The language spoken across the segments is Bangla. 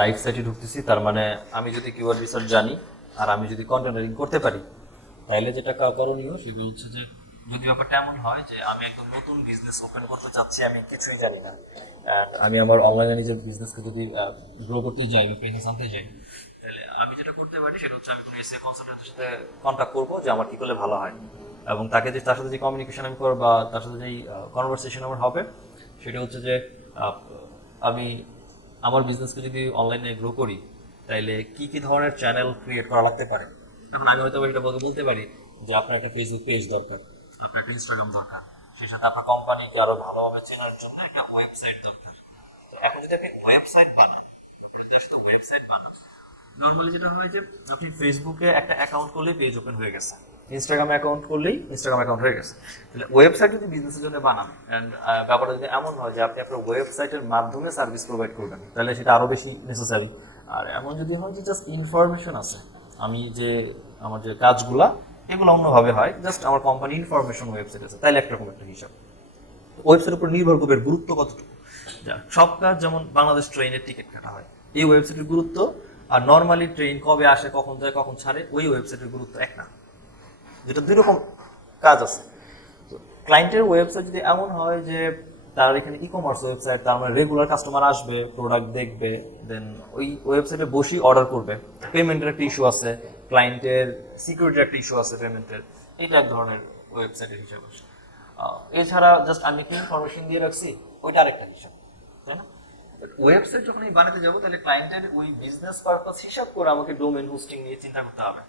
লাইভ সাইটে ঢুকতেছি, তার মানে আমি যদি কিওয়ার্ড রিসার্চ জানি আর আমি যদি কন্টেন্ট রাইটিং করতে পারি, তাইলে যেটা করণীয় সেগুলো হচ্ছে যে, যদি ব্যাপারটা এমন হয় যে আমি একদম নতুন বিজনেস ওপেন করতে চাচ্ছি, আমি কিছুই জানি না, আমি আমার অনলাইনে নিজের বিজনেসকে যদি গ্রো করতে যাই বা প্রেজেন্স আনতে যাই, তাহলে আমি যেটা করতে পারি সেটা হচ্ছে আমি কোনো এসএ কনসালটেন্টের সাথে কন্ট্যাক্ট করবো যে আমার কি করলে ভালো হয়, এবং তাকে যে তার সাথে যে কমিউনিকেশন আমি করবো বা তার সাথে যেই কনভারসেশন আমার হবে সেটা হচ্ছে যে আমি আমার বিজনেসকে যদি অনলাইনে গ্রো করি তাইলে কি কি ধরনের চ্যানেল ক্রিয়েট করা লাগতে পারে। এখন আমি হয়তো এটা বলতে পারি যে আপনার একটা ফেসবুক পেজ দরকার, আপনার একটা ইনস্টাগ্রাম দরকার, সেই সাথে আপনার কোম্পানিকে আরো ভালোভাবে চেনার জন্য একটা ওয়েবসাইট দরকার। তো এখন যদি আপনি ওয়েবসাইট বানান, শুধু ওয়েবসাইট বানান, নর্মালি যেটা হয় যে আপনি ফেসবুকে একটা অ্যাকাউন্ট করলেই পেজ ওপেন হয়ে গেছে, ইনস্টাগ্রামে অ্যাকাউন্ট করলেই ইনস্টাগ্রাম অ্যাকাউন্ট হয়ে গেছে। তাহলে ওয়েবসাইট যদি বিজনেসের জন্য বানান অ্যান্ড ব্যাপারটা যদি এমন হয় যে আপনি আপনার ওয়েবসাইটের মাধ্যমে সার্ভিস প্রোভাইড করবেন, তাহলে সেটা আরও বেশি নেসেসারি। আর এমন যদি হয় যে জাস্ট ইনফরমেশন আছে, আমি যে আমার যে কাজগুলা এগুলো অন্যভাবে হয়, জাস্ট আমার কোম্পানি ইনফরমেশন ওয়েবসাইট আছে, তাহলে একরকম একটা হিসাব। ওয়েবসাইটের উপর নির্ভর করবে গুরুত্ব কতটুকু। সব কাজ যেমন বাংলাদেশ ট্রেনের টিকিট কাটা হয়, এই ওয়েবসাইটের গুরুত্ব আর নর্মালি ট্রেন কবে আসে, কখন যায়, কখন ছাড়ে, ওই ওয়েবসাইটের গুরুত্ব এক না, যেটা দুই রকম কাজ আছে। তো ক্লায়েন্টের ওয়েবসাইট যদি এমন হয় যে তার এখানে ই কমার্স ওয়েবসাইট, তার মানে রেগুলার কাস্টমার আসবে, প্রোডাক্ট দেখবে, দেন ওই ওয়েবসাইটে বসেই অর্ডার করবে, পেমেন্টের একটা ইস্যু আছে, ক্লায়েন্টের সিকিউরিটির একটা ইস্যু আছে পেমেন্টের, এটা এক ধরনের ওয়েবসাইটের হিসাব আসে। এছাড়া জাস্ট আমি কি ইনফরমেশন দিয়ে রাখছি, ওইটা আরেকটা হিসাব, তাই না? ওয়েবসাইট যখন আমি বানাতে যাবো তাহলে ক্লায়েন্টের ওই বিজনেস পারপাস হিসাব করে আমাকে ডোমেইন হোস্টিং নিয়ে চিন্তা করতে হবে।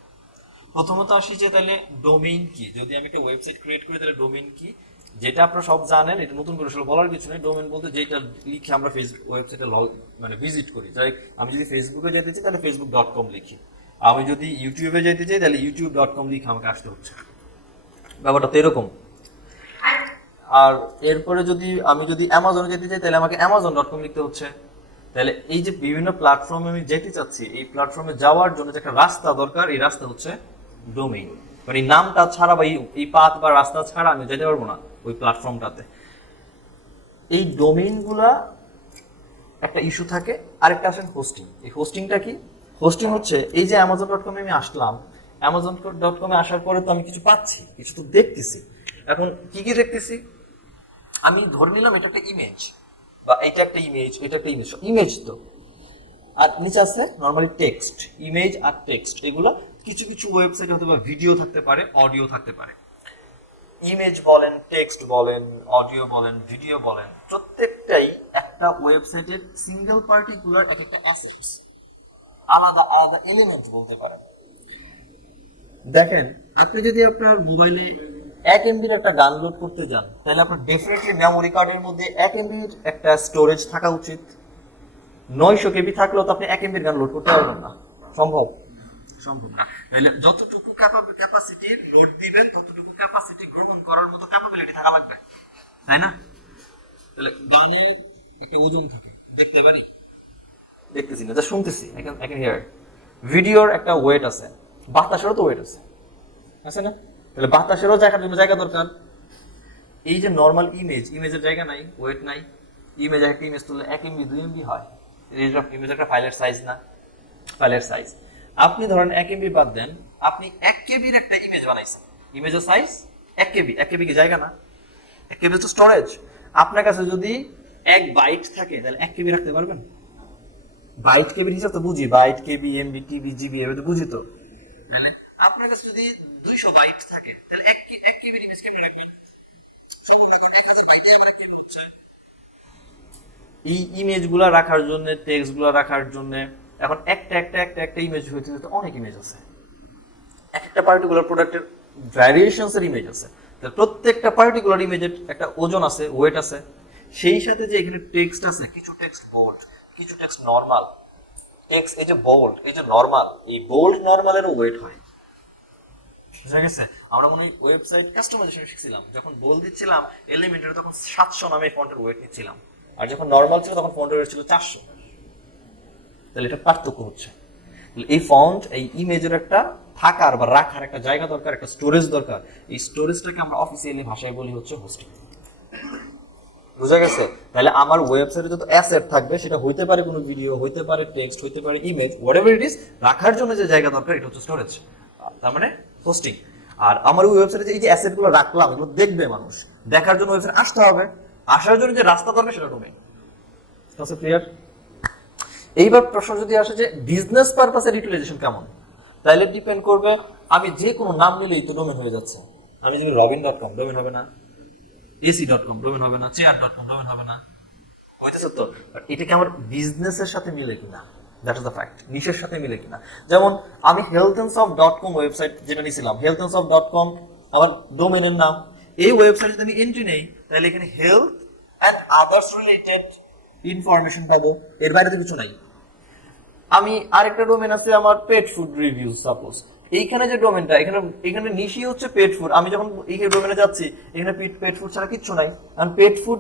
প্রথমত আসি যে তাহলে ডোমেইন কি, যদি আমি একটা ওয়েবসাইট ক্রিয়েট করি তাহলে ডোমেইন কি, যেটা আপনারা সব জানেন, এটা নতুন করে আসলে বলার কিছু নেই। ডোমেইন বলতে যেটা লিখে আমরা ফেসবুক ওয়েবসাইটে মানে ভিজিট করি, যাই আমি যদি ফেসবুকে যেতে চাই তাহলে facebook.com লিখি, আমি যদি ইউটিউবে যেতে চাই তাহলে youtube.com লিখে আমাকে আসতে হচ্ছে, ব্যাপারটা তো এরকম। আর এরপরে আমি যদি অ্যামাজনে যেতে চাই তাহলে আমাকে amazon.com লিখতে হচ্ছে। তাহলে এই যে বিভিন্ন প্ল্যাটফর্মে আমি যেতে চাচ্ছি, এই প্ল্যাটফর্মে যাওয়ার জন্য যে একটা রাস্তা দরকার, এই রাস্তা হচ্ছে ডোমেইন। মানে নামটা ছাড়া বা এই পাথ বা রাস্তা ছাড়া আমি যেতে পারবো না ওই প্ল্যাটফর্মটাতে। এই ডোমেইনগুলা একটা ইস্যু থাকে। আরেকটা আসেন হোস্টিং। এই হোস্টিংটা কি? হোস্টিং হচ্ছে এই যে amazon.com আমি আসলাম, amazon.com আসার পরে তো আমি কিছু পাচ্ছি, কিছু তো দেখতেছি। এখন কি কি দেখতেছি? আমি ধরে নিলাম এটা একটা ইমেজ, বা এটা একটা ইমেজ, এটা একটা ইমেজ, ইমেজ তো। আর নিচে আছে নর্মালি টেক্সট, ইমেজ আর টেক্সট। এগুলা কিছু কিছু ওয়েবসাইট হতে পারে ভিডিও থাকতে পারে, অডিও থাকতে পারে। ইমেজ বলেন, টেক্সট বলেন, অডিও বলেন, ভিডিও বলেন, প্রত্যেকটাই একটা ওয়েবসাইটের সিঙ্গেল পার্টিকুলার এক একটা অ্যাসেটস, আলাদা আলাদা এলিমেন্ট বলতে পারেন। দেখেন, আপনি যদি আপনার মোবাইলে 1 MB একটা গান লোড করতে যান, তাহলে আপনার ডেফিনেটলি মেমোরি কার্ডের মধ্যে 1 MB একটা স্টোরেজ থাকা উচিত। 900 KB থাকলেও তো আপনি 1 MB গান লোড করতে পারবেন না, সম্ভব না। তাহলে যতটুকু ক্যাপাসিটি লোড দিবেন, ততটুকু ক্যাপাসিটি গ্রহণ করার মতো ক্যাপাবিলিটি থাকা লাগবে, তাই না? তাহলে গানে একটা ওজন থাকে, দেখতে পারি, দেখতেছি না, যা শুনতেছি, I can hear. ভিডিওর একটা ওয়েট আছে, বাতাসেরও তো ওয়েট আছে না? তাহলে বাতাসেরও জায়গা দরকার। এই যে নর্মাল ইমেজের জায়গা নাই, ওয়েট নাই। একটা ইমেজ তুললে 1 MB 2 MB হয়। ইমেজ একটা ফাইলের সাইজ না, ফাইলের সাইজ। আপনি ধরেন 1 MB বাদ দেন, আপনি 1 KB এর একটা ইমেজ বানাইছেন, ইমেজের সাইজ 1 KB। 1 KB কি জায়গা না? 1 KB তো স্টোরেজ। আপনার কাছে যদি 1 বাইট থাকে তাহলে 1 KB রাখতে পারবেন? বাইট কেবির হিসাব তো বুঝি, বাইট কেবি, এমবি, টিবি, জিবি, এভাবে তো বুঝি তো। আপনার কাছে যদি 200 বাইট থাকে তাহলে 1 কেবির ইমেজ কেমনে রাখবেন? এখন 1000 বাইটে আবার কি হচ্ছে? এই ইমেজগুলো রাখার জন্য, টেক্সটগুলো রাখার জন্য এখন একটা ইমেজ হইতে হতে অনেক ইমেজ আছে। একটা পার্টিকুলার প্রোডাক্টের ভ্যারিয়েশনস এর ইমেজ আছে। তাহলে প্রত্যেকটা পার্টিকুলার ইমেজের একটা ওজন আছে, ওয়েট আছে। সেই সাথে যে এখানে টেক্সট আছে, কিছু টেক্সট বোল্ড, কিছু টেক্সট নরমাল। টেক্সট এই যে বোল্ড, এই যে নরমাল, এই বোল্ড নরমালেরও ওয়েট হয়। বুঝা গেছে? আমরা মনে হয় ওয়েবসাইট কাস্টমাইজেশন শিখছিলাম, যখন বোল্ড দিচ্ছিলাম এলিমেন্টের তখন 700 নামে ফন্টের ওয়েট নিচ্ছিলাম, আর যখন নরমাল ছিল তখন ফন্টের ওয়েট ছিল 400। তাহলে এটা পার্থক্য হচ্ছে। এই ফন্ট, এই ইমেজের একটা থাকার বা রাখার একটা জায়গা দরকার, একটা স্টোরেজ দরকার। এই স্টোরেজটাকে আমরা অফিসিয়ালি ভাষায় বলি হচ্ছে হোস্টিং। বুঝা গেছে? তাহলে আমার ওয়েবসাইটে যত অ্যাসেট থাকবে সেটা হইতে পারে কোনো ভিডিও, হইতে পারে টেক্সট, হইতে পারে ইমেজ, হোয়াটএভার ইট ইজ, রাখার জন্য যে জায়গা দরকার এটা হচ্ছে স্টোরেজ, তার মানে হোস্টিং। আর আমার ওয়েবসাইটে এই যে অ্যাসেটগুলো রাখলাম এগুলো দেখবে মানুষ, দেখার জন্য ওয়েবসাইট আসতে হবে, আসার জন্য যে রাস্তা দরকার সেটা ডোমেইন। Concept clear? এইবার প্রশ্ন যদি আসে যে বিজনেস পারপাসের ইউটিলাইজেশন কেমন, তাহলে ডিপেন্ড করবে আমি যে কোনো নাম নিলেই তো ডোমেন হয়ে যাচ্ছে। আমি যদি robin.com ডোমেন হবে না, ac.com ডোমেন হবে না, chair.com ডোমেন হবে না, হইতেছে তো। এটা কি আমার বিজনেসের সাথে মিলে কিনা, দ্যাট ইজ দ্য ফ্যাক্ট, নিশের সাথে মিলে কিনা। যেমন আমি healthandsoft.com ওয়েবসাইট যেটা নিয়েছিলাম, healthandsoft.com আমার ডোমেনের নাম, এই ওয়েবসাইটে যদি আমি এন্ট্রি নেই তাহলে এখানে health and others related information পাবো, এর বাইরে তো কিছু নাই। আমি আরেকটা ডোমেন আছে আমার পেট ফুড রিভিউ সাপোজ, এইখানে যে ডোমেনটা এখানে নিশি হচ্ছে পেট ফুড, আমি যখন এই ডোমেনে যাচ্ছি এখানে পেট ফুড ছাড়া কিচ্ছু নাই। কারণ পেট ফুড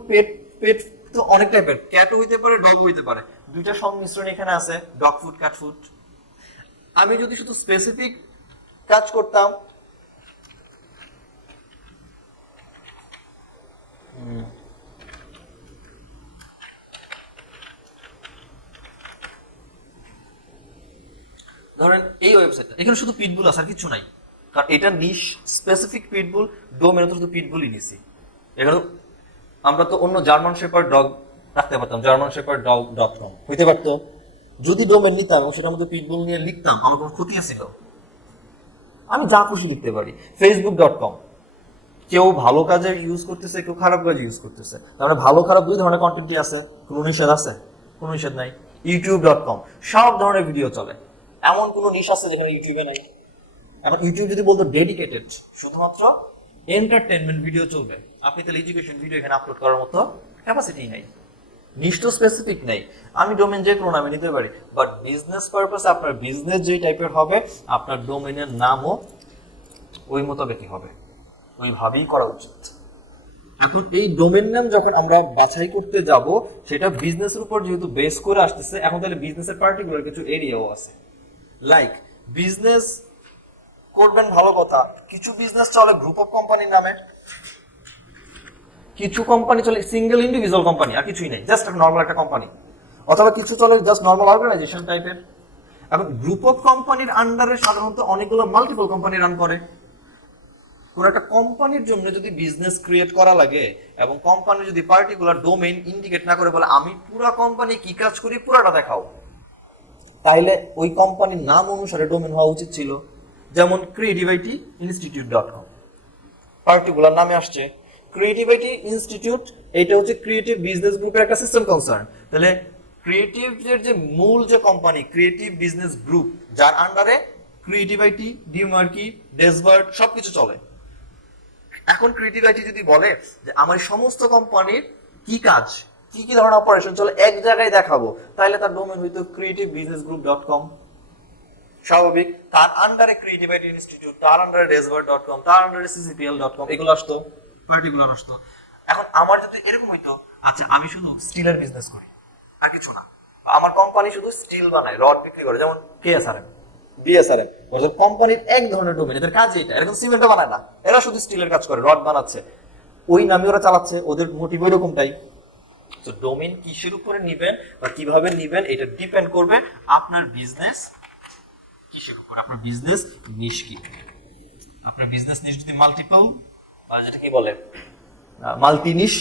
পেট তো অনেক টাইপের, ক্যাটও হইতে পারে, ডগ হইতে পারে, দুইটা সংমিশ্রণ এখানে আছে, ডগ ফুড ক্যাট ফুড। আমি যদি শুধু স্পেসিফিক কাজ করতাম, ধরেন এই ওয়েবসাইটটা এখানে শুধু পিটবুল আছে আর কিছু নাই, কারণ এটা নিশ স্পেসিফিক পিটবুল, ডোমেনে তো শুধু পিটবুলই নিছি। এখানে আমরা তো অন্য জার্মান শেপার্ড ডগ রাখতে পারতাম, germanshepherd.com হইতে পারতো। যদি ডোমেন নিতাম এবং সেটার মধ্যে পিটবুল নিয়ে লিখতাম, আমার কোনো ক্ষতি ছিল? আমি যা খুশি লিখতে পারি। facebook.com কেউ ভালো কাজে ইউজ করতেছে, কেউ খারাপ কাজে ইউজ করতেছে, তার মানে ভালো খারাপ দুই ধরনের কন্টেন্টই আছে, কোনো নিষেধ আছে? কোনো নিষেধ নাই। youtube.com সব ধরনের ভিডিও চলে, এমন কোনো নিশ আছে যেখানে ইউটিউবে নাই? এখন ইউটিউব যদি বলতো ডেডিকেটেড শুধুমাত্র এন্টারটেনমেন্ট ভিডিও চলবে, আপনি তাহলে এডুকেশন ভিডিও এখানে আপলোড করার মতো ক্যাপাসিটি নাই, নিশ তো স্পেসিফিক নাই। আমি ডোমেন যে কোনো নামে নিতে পারি, বাট বিজনেস পারপাসে আপনার বিজনেস যেই টাইপের হবে আপনার ডোমেনের নামও ওই মোতাবেকই হবে, ওইভাবেই করা উচিত। এখন এই ডোমেন নাম যখন আমরা বাছাই করতে যাব, সেটা বিজনেসের উপর যেহেতু বেস করে আসতেছে, এখন তাহলে বিজনেসের পার্টিকুলার কিছু এরিয়াও আছে। লাইক বিজনেস করবেন ভালো কথা, কিছু বিজনেস চলে গ্রুপ অফ কোম্পানির নামে, কিছু কোম্পানি চলে সিঙ্গেল ইন্ডিভিজুয়াল কোম্পানি, আর কিছুই নেই, জাস্ট একটা নর্মাল একটা কোম্পানি, অথবা কিছু চলে জাস্ট নর্মাল অর্গানাইজেশন টাইপের। এখন গ্রুপ অফ কোম্পানির আন্ডারে সাধারণত অনেকগুলো মাল্টিপল কোম্পানি রান করে। কোন একটা কোম্পানির জন্য যদি বিজনেস ক্রিয়েট করা লাগে এবং কোম্পানি যদি পার্টিকুলার ডোমেইন ইন্ডিকেট না করে বলে আমি পুরো কোম্পানি কি কাজ করি পুরাটা দেখাও, তাহলে ওই কোম্পানির নাম অনুসারে ডোমেন হওয়া উচিত ছিল। যেমন creativity.institute.com পার্টিকুলার নামে আসছে ক্রিয়েটিভিটি ইনস্টিটিউট, এটা হচ্ছে ক্রিয়েটিভ বিজনেস গ্রুপের একটা সিস্টেম কনসার্ন। তাহলে ক্রিয়েটিভের যে মূল যে কোম্পানি ক্রিয়েটিভ বিজনেস গ্রুপ, যার আন্ডারে ক্রিয়েটিভিটি, ডিমার্কি, ডেসভার্ট সবকিছু চলে। এখন ক্রিয়েটিভিটি যদি বলে যে আমার সমস্ত কোম্পানির কি কাজ, কি কি ধরনের অপারেশন চলে এক জায়গায় দেখাবো, তাহলে তার ডোমেন হইতো creativebusinessgroup.com। স্বাভাবিক, তার আন্ডারে ক্রিয়েটিভিটি ইনস্টিটিউট, তার আন্ডারে ডেসভার্ট.com, তার আন্ডারে ccpl.com, এগুলো আসতো, পার্টিকুলার আসতো। এখন আমার যদি এরকম হইতো, আচ্ছা আমি শুধু স্টিলের বিজনেস করি আর কিছু না, আমার কোম্পানি শুধু স্টিল বানায়, রড বিক্রি করে, যেমন KSRM, BSRM, ওদের কোম্পানির এক ধরনের ডোমেন, এদের কাজ এটা, এরকম সিমেন্টও বানায় না, এরা শুধু স্টিলের কাজ করে, রড বানাচ্ছে, ওই নামে ওরা চালাচ্ছে, ওদের মোটিভ ওইরকমটাই। তো ডোমেন কিসের উপরে নিবেন বা কিভাবে নিবেন এটা ডিপেন্ড করবে আপনার বিজনেস কিসের উপর, আপনার বিজনেস নিশ কি। আপনার বিজনেস নিশ যদি মাল্টিপল বা যেটা কি বলে মাল্টি নিশ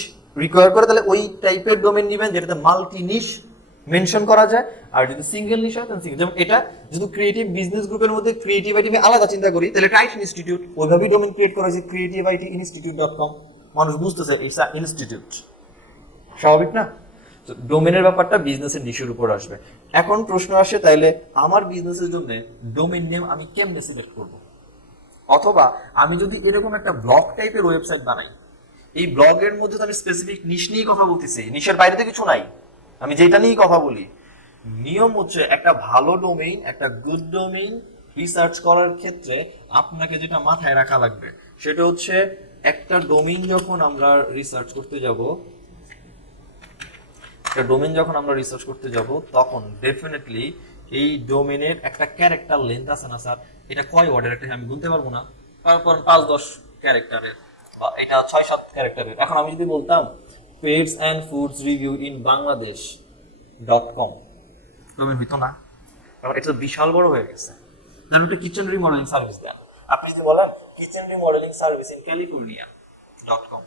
রিকোয়ার করে, তাহলে ওই টাইপের ডোমেন নিবেন যেটাতে মাল্টি নিশ মেনশন করা যায়। আর যদি সিঙ্গেল নিশ হয় তাহলে সিঙ্গেল, যেমন এটা যদি ক্রিয়েটিভ বিজনেস গ্রুপের মধ্যে ক্রিয়েটিভিটি আমি আলাদা চিন্তা করি, তাহলে টাইটন ইনস্টিটিউট ওইভাবেই ডোমেন ক্রিয়েট করা হয়েছে creativity.institute.com, মানুষ বুঝতেছে ইটস আ ইনস্টিটিউট, স্বাভাবিক না? তো ডোমেনের ব্যাপারটা বিজনেসের নিশের উপর আসবে। এখন প্রশ্ন আসে তাইলে আমার বিজনেসের জন্য ডোমেন নেম আমি কেমনে সিলেক্ট করব? অথবা আমি যদি এরকম একটা ব্লগ টাইপের ওয়েবসাইট বানাই, এই ব্লগের মধ্যে তো আমি স্পেসিফিক নিশ নিয়েই কথা বলতেছি, নিশের বাইরে তো কিছু নাই, আমি যেটা নিয়েই কথা বলি। নিয়ম হচ্ছে একটা ভালো ডোমেইন, একটা গুড ডোমেইন রিসার্চ করার ক্ষেত্রে আপনাকে যেটা মাথায় রাখা লাগবে সেটা হচ্ছে একটা ডোমেইন যখন আমরা রিসার্চ করতে যাব, তখন ডেফিনেটলি এই ডোমেনের একটা ক্যারেক্টার লেন্থ আছে না স্যার, এটা কয় ওয়ার্ডের একটা আমি গুনতে পারবো না, তারপর 5-10 ক্যারেক্টারের বা এটা 6-7 ক্যারেক্টারের। এখন আমি যদি বলতাম pets and foods review in Bangladesh .com domain হইতো না, কারণ এটা তো বিশাল বড় হয়ে গেছে। তার একটা কিচেন রিমডেলিং সার্ভিস দেন, আপনি যদি বলেন kitchen remodelling service in California .com,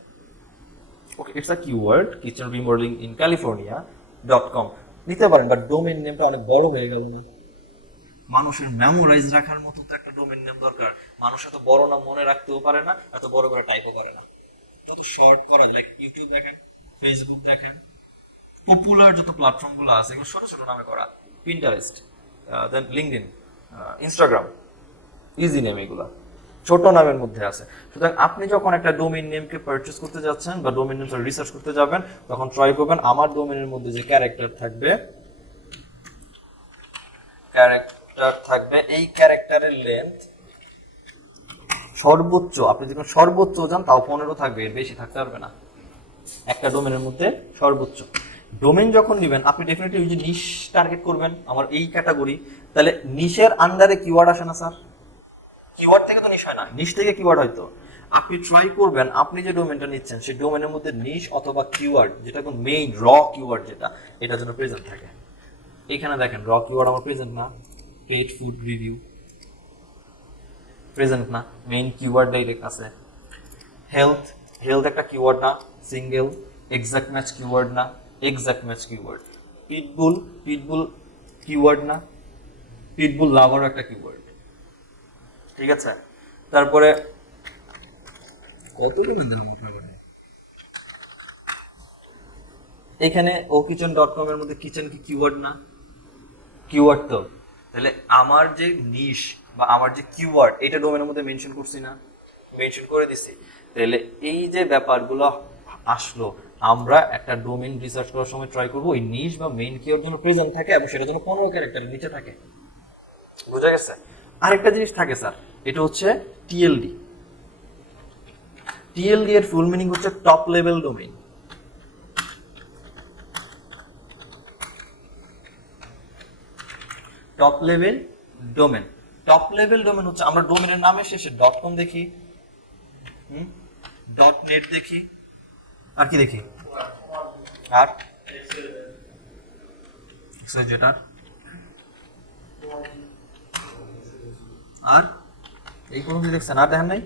okay it's a keyword, kitchen remodelling in California .com নিতে পারেন, বাট ডোমেন নেমটা অনেক বড় হয়ে গেল না? মানুষের মেমোরাইজ রাখার মতো তো একটা ডোমেন নেম দরকার। মানুষ এত বড় নাম মনে রাখতেও পারে না, এত বড় করে টাইপও করে না। যত শর্ট করা, লাইক ইউটিউব দেখেন, ফেসবুক দেখেন, পপুলার যত প্ল্যাটফর্মগুলো আছে এগুলো ছোট ছোট নামে করা, পিন্টারেস্ট, দেন লিঙ্কডইন, ইনস্টাগ্রাম, ইজি নেম, এগুলা ছোট নামের মধ্যে আছে। সুতরাং আপনি যখন একটা ডোমেইন নেমকে পারচেজ করতে যাচ্ছেন বা ডোমেইন নেম রিসার্চ করতে যাবেন, তখন ট্রাই করবেন আমার ডোমেইনের মধ্যে যে ক্যারেক্টার থাকবে এই ক্যারেক্টারের লেন্থ সর্বোচ্চ, আপনি যখন সর্বোচ্চ যান তাও 15 থাকবে, এর বেশি থাকতে পারবে না একটা ডোমেনের মধ্যে সর্বোচ্চ। ডোমেন যখন নেবেন আপনি ডেফিনেটলি ওই যে নিশ টার্গেট করবেন, আমার এই ক্যাটাগরি, তাহলে নিশের আন্ডারে কিওয়ার্ড আসে না স্যার? কিওয়ার্ড থেকে তো নিশ হয় না, নিশ থেকে কিওয়ার্ড হয়তো। আপনি ট্রাই করবেন আপনি যে ডোমেনটা নিচ্ছেন সেই ডোমেনের মধ্যে নিশ অথবা কিওয়ার্ড, যেটা কোন মেইন র কিওয়ার্ড যেটা, এটা যেন প্রেজেন্ট থাকে। এখানে দেখেন র কিওয়ার্ড আমার প্রেজেন্ট না, পেট ফুড রিভিউ প্রেজেন্ট না, মেইন কিওয়ার্ড ডাইরেক্ট আছে। হেলথ একটা কিওয়ার্ড না, সিঙ্গেল। এক্সাক্ট ম্যাচ কিওয়ার্ড না, exact match keyword. Pitbull keyword না, পিটবুল লাভারও একটা কিওয়ার্ড, ঠিক আছে। তারপরে কত এখানে okitchen.com এর মধ্যে কিচেন কি কিওয়ার্ড না? কিওয়ার্ড তো। তাহলে আমার যে নিশ বা আমার যে কিওয়ার্ড এটা ডোমেনের মধ্যে মেনশন করছি না? মেনশন করে দিছি। তাহলে এই যে ব্যাপারগুলো আসলো, আমরা একটা ডোমেন রিসার্চ করার সময় ট্রাই করবো ওই নিশ বা মেইন কিওয়ার্ড যেন প্রেজেন্ট থাকে এবং সেটা যেন 15 ক্যারেক্টারের নিচে থাকে। বুঝা গেছে? আরেকটা জিনিস থাকে স্যার, এটা হচ্ছে টিএলডি। টিএলডি এর ফুল মিনিং হচ্ছে top level domain. Top level domain, top level domain হচ্ছে আমরা ডোমেনের নামে শেষে .com দেখি, .net দেখি, আর কি দেখি, আর যেটা আর এই কোন কিছু দেখছেন? আর দেখেন নাই?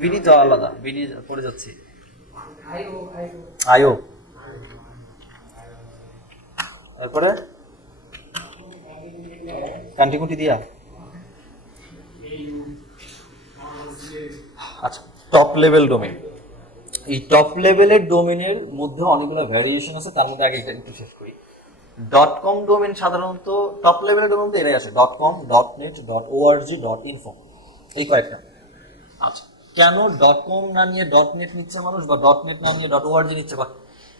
বিডি তো আলাদা, বিডি পড়ে যাচ্ছি, আইও। তারপরে কান্টি দিয়া, আচ্ছা টপ লেভেল ডোমেন। এই টপ লেভেলের ডোমেনের মধ্যে অনেকগুলো ভ্যারিয়েশন আছে, তার মধ্যে আগে এটা একটু শেষ করি। .com ডোমেন সাধারণত টপ লেভেলের ডোমেন তো এরাই আছে, .com, .net, .org, .info, এই কয়েকটা। আচ্ছা কেন .com না নিয়ে .net নিচ্ছে মানুষ, বা .net না নিয়ে .org নিচ্ছে, বা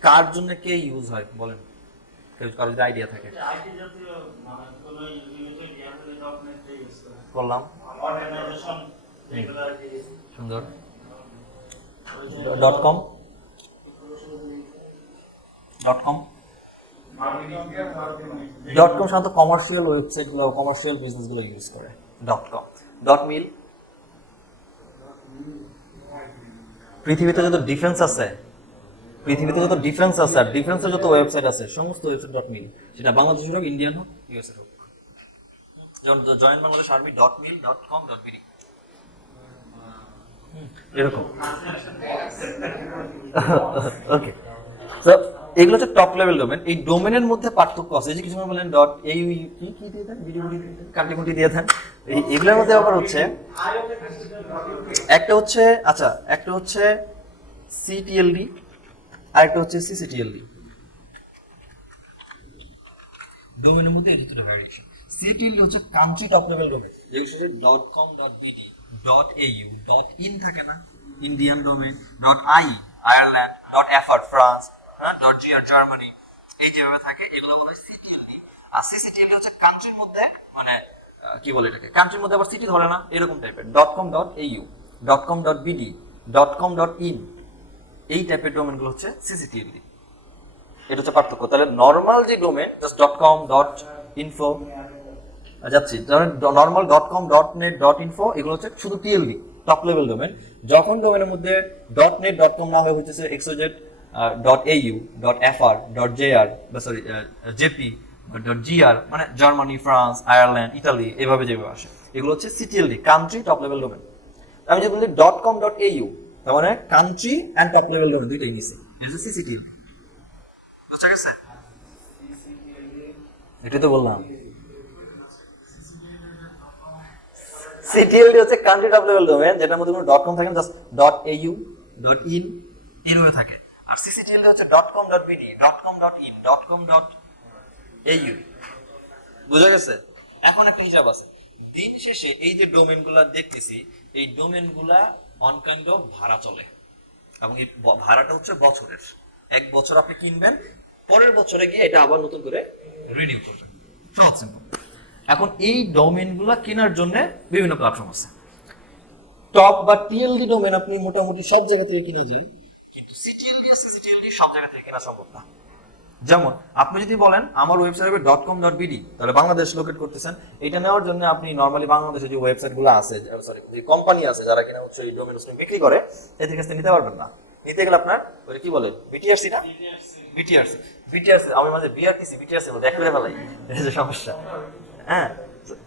কার জন্য কে ইউজ হয় বলেন? কারো যদি আইডিয়া থাকে করলাম, সুন্দর। .com সাধারণত কমার্শিয়াল ওয়েবসাইট গুলো, কমার্শিয়াল বিজনেস গুলো ইউজ করে। .com, .mil পৃথিবীতে যত ডিফেন্স আছে, আর ডিফেন্সের যত ওয়েবসাইট আছে সমস্ত ওয়েবসাইট .mil, সেটা বাংলাদেশ হোক, ইন্ডিয়ান হোক, ইউএস হোক। যেমন joint Bangladesh army .mil, .com, .bd এরকম। ওকে, তো এগুলো হচ্ছে টপ লেভেল ডোমেন। এই ডোমেনের মধ্যে পার্থক্য আছে, যে কিছু বলেন .au কি দিয়ে দেন, কান্টি দিয়ে দেন। এগুলোর মধ্যে আবার হচ্ছে একটা হচ্ছে CTLD, আরেকটা হচ্ছে CCTLD। ডোমেনের মধ্যে এই দুটো ভ্যারিয়েশন। CTLD হচ্ছে কান্ট্রি টপ লেভেল ডোমেন, যেগুলো .com, .bd, .au, .in থাকে না, Indian domain, .ie Ireland, .fr France, .gr Germany, এই যেভাবে থাকে এগুলো বলা হয় CTLD। আর CCTLD হচ্ছে কান্ট্রির মধ্যে, মানে কি বলে এটাকে, কান্ট্রির মধ্যে আবার সিটি ধরে না, এরকম টাইপের। .com, .au, .com, .bd, .com, .in, এই টাইপের ডোমেনগুলো হচ্ছে CCTLD। এটা হচ্ছে পার্থক্য। তাহলে নরমাল যে ডোমেন জাস্ট .com, .info যাচ্ছি, নরমাল .com, .net, .info এগুলো হচ্ছে শুধু TLD, টপ লেভেল ডোমেন। যখন ডোমেনের মধ্যে .net.com না হয়ে হচ্ছে xyz.au.fr.jr বা সরি জেপি .gr, মানে জার্মানি, ফ্রান্স, আয়ারল্যান্ড, ইতালি, এভাবে যেভাবে আসে এগুলো হচ্ছে CTLD, country top level domain. আমি যদি বলি .com.au, তার মানে country and top level domain দুইটাই নিছি, এটা হচ্ছে সিটিএলডি। বুঝা গেছে? এটাই তো বললাম, সিটিএলডি হচ্ছে কান্ট্রি টপ লেভেল ডোমেন, যেটার মধ্যে কোনো .com থাকে না, জাস্ট .au, .in এরকম থাকে। আর সিসিটিএলডি হচ্ছে .com.bd, .com.in, .com.au। বুঝা গেছে? এখন একটা হিসাব আছে, দিন শেষে এই যে ডোমেনগুলা দেখতেছি, এই ডোমেনগুলা অন কাইন্ড অফ ভাড়া চলে, এবং এই ভাড়াটা হচ্ছে বছরের। 1 বছর আপনি কিনবেন, পরের বছরে গিয়ে এটা আবার নতুন করে রিনিউ করবেন। এখন এই ডোমেনগুলা কেনার জন্য বিভিন্ন প্ল্যাটফর্ম আছে। টপ বা টিএলডি ডোমেন আপনি মোটামুটি সব জায়গা থেকে কিনে দিন, কিন্তু সিটিএলডি আর সিসিটিএলডি সব জায়গা থেকে কেনা সম্ভব না। যেমন আপনি যদি বলেন আমার ওয়েবসাইট হবে .com.bd, তাহলে বাংলাদেশ লোকেট করতেছেন, এটা নেওয়ার জন্য আপনি নরমালি বাংলাদেশে যে ওয়েবসাইটগুলো আছে, সরি যে কোম্পানি আছে যারা কিনা হচ্ছে এই ডোমেন হোস্টিং বিক্রি করে, এদের কাছ থেকে নিতে পারবেন না। নিতে গেলে আপনার ওই কি বলে বিটিআরসি, না বিটিআরসি, আমি মাঝে বিআরটিসি বিটিআরসি বলে এক করে ফেলাই, এই যে সমস্যা। হ্যাঁ,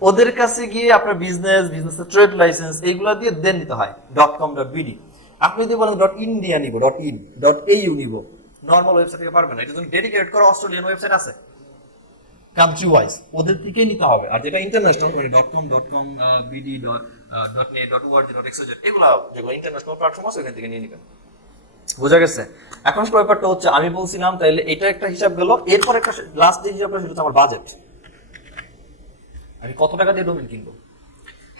ওদের কাছে গিয়ে আপনার বিজনেস ট্রেড লাইসেন্স এইগুলো দিয়ে দেন নিতে হয় .com.bd। আপনি যদি বলেন .india নিব, .in, .au নিব, নরমাল ওয়েবসাইট থেকে পারবেন না, এটা জন্য ডেডিকেটেড করা অস্ট্রেলিয়ান ওয়েবসাইট আছে কান্ট্রি ওয়াইজ, ওদের থেকেই নিতে হবে। আর যেটা ইন্টারন্যাশনাল মানে .com, .bd, .net, .org, .xyz এগুলো যেগুলো ইন্টারন্যাশনাল প্ল্যাটফর্ম আছে ওখান থেকে নিয়ে নেবেন। বুঝা গেছে? এখন ব্যাপারটা হচ্ছে আমি বলছিলাম তাইলে এটা একটা হিসাব গেল, এরপর একটা লাস্ট যে হিসাবটা সেটা হচ্ছে আমার বাজেট। আমি কত টাকা দিয়ে ডোমেন কিনবো?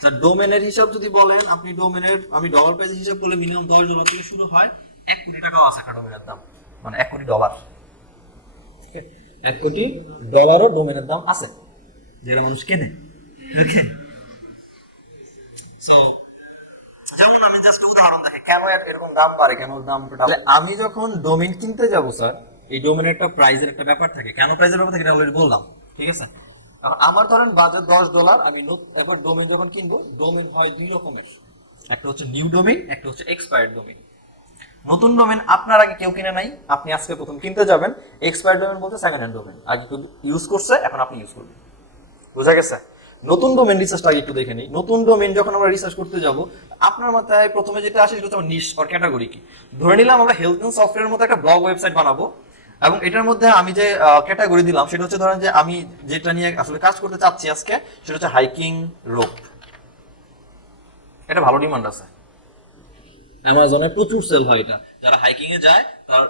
স্যার ডোমেনের হিসাব যদি বলেন আপনি, ডোমেনের আমি ডলার প্রাইস হিসাব করলে মিনিমাম $10 থেকে শুরু হয়, 1 কোটি টাকাও আছে একটা ডোমেনের দাম, মানে $1 কোটি। $1 কোটি ডোমেনের দাম আছে, যেটা মানুষ কেনে। ওকে, সো যেমন আমি জাস্ট উদাহরণ দেখি কেন এরকম দাম বাড়ে, কেন দাম। আমি যখন ডোমেন কিনতে যাব স্যার, এই ডোমেনের একটা প্রাইসের একটা ব্যাপার থাকে। কেন প্রাইসের ব্যাপার থাকে এটা অলরেডি বললাম, ঠিক আছে? আমার ধরেন বাজেট $10, আমি এবার ডোমেন যখন কিনবো, ডোমেন হয় 2 রকমের, একটা হচ্ছে নিউ ডোমেন, একটা হচ্ছে এক্সপায়ার্ড ডোমেন। নতুন ডোমেন আপনার আগে কেউ কিনে নাই, আপনি আজকে প্রথম কিনতে যাবেন। এক্সপায়ার্ড ডোমেন বলতে সেকেন্ড হ্যান্ড ডোমেন, আগে কেউ ইউজ করছে, এখন আপনি ইউজ করবেন। বুঝা গেছে? নতুন ডোমেন রিসার্চটা আগে একটু দেখে নিই। নতুন ডোমেন যখন আমরা রিসার্চ করতে যাব, আপনার মাথায় প্রথমে যেটা আসে সেটা হচ্ছে নিশ অর ক্যাটাগরি কি। ধরে নিলাম আমরা হেলথ এন্ড সফটওয়্যারের মতো একটা ব্লগ ওয়েবসাইট বানাবো, এবং এটার মধ্যে আমি যে ক্যাটাগরি দিলাম সেটা হচ্ছে, ধরেন যে আমি যেটা নিয়ে আসলে কাজ করতে চাচ্ছি আজকে, সেটা হচ্ছে হাইকিং রোপ। এটা ভালো ডিমান্ড আছে, অ্যামাজনে প্রচুর সেল হয় এটা। যারা হাইকিং এ যায় তার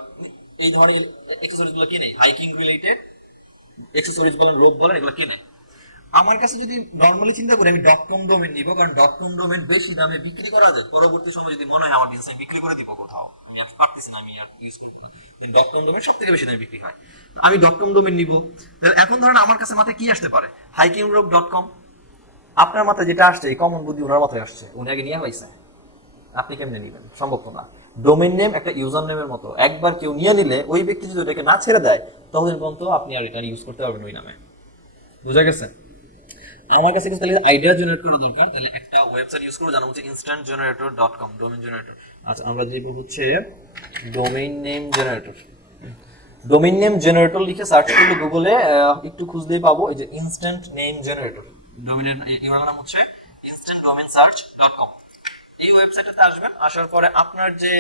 এই ধরনের অ্যাকসেসরিজ গুলো কিনে, হাইকিং রিলেটেড অ্যাকসেসরিজ বলেন, রোপ বলেন, এগুলো কিনে। আমার কাছে যদি নরমালি চিন্তা করি আমি .com ডোমেন নিব, কারণ .com ডোমেন বেশি দামে বিক্রি করা যায়। পরবর্তী সময় যদি মনে হয় আমার বিজনেস আমি বিক্রি করে দিব কোথাও, আমি আর পারতেছি না, আমি আর ইউজ করতে না, .com ডোমেন সবথেকে বেশি দামে বিক্রি হয়, আমি .com ডোমেন নিব। এখন ধরেন আমার কাছে মাথায় কি আসতে পারে, হাইকিং রোপ .com। আপনার মাথায় যেটা আসছে, এই কমন বুদ্ধি ওনার মাথায় আসছে, উনি আগে নিয়ে হয়েছে, আপনি কেমনে নিবেন? সম্ভব না। ডোমেন নেম একটা ইউজার নেমের মতো, একবার কেউ নিয়ে নিলে ওই ব্যক্তি যদি ওটাকে না ছেড়ে দেয়, তখন পর্যন্ত আপনি আর এটা ইউজ করতে পারবেন ওই নামে। বুঝা গেছে? আমার কাছে কিছু তাহলে আইডিয়া জেনারেট করা দরকার, তাহলে একটা ওয়েবসাইট ইউজ করব, জানা হচ্ছে instantgenerator.com, ডোমেইন জেনারেটর। আচ্ছা, আমরা দিব হচ্ছে domain name generator. Domain name generator লিখে সার্চ করলে গুগলে একটু খুঁজলেই পাবো, এই যে ইনস্ট্যান্ট নেম জেনারেটর। ডোমেইনের ইউআরএল নাম হচ্ছে instantdomainsearch.com। এই ওয়েবসাইটটাতে আসবেন, আসার পরে আপনার যে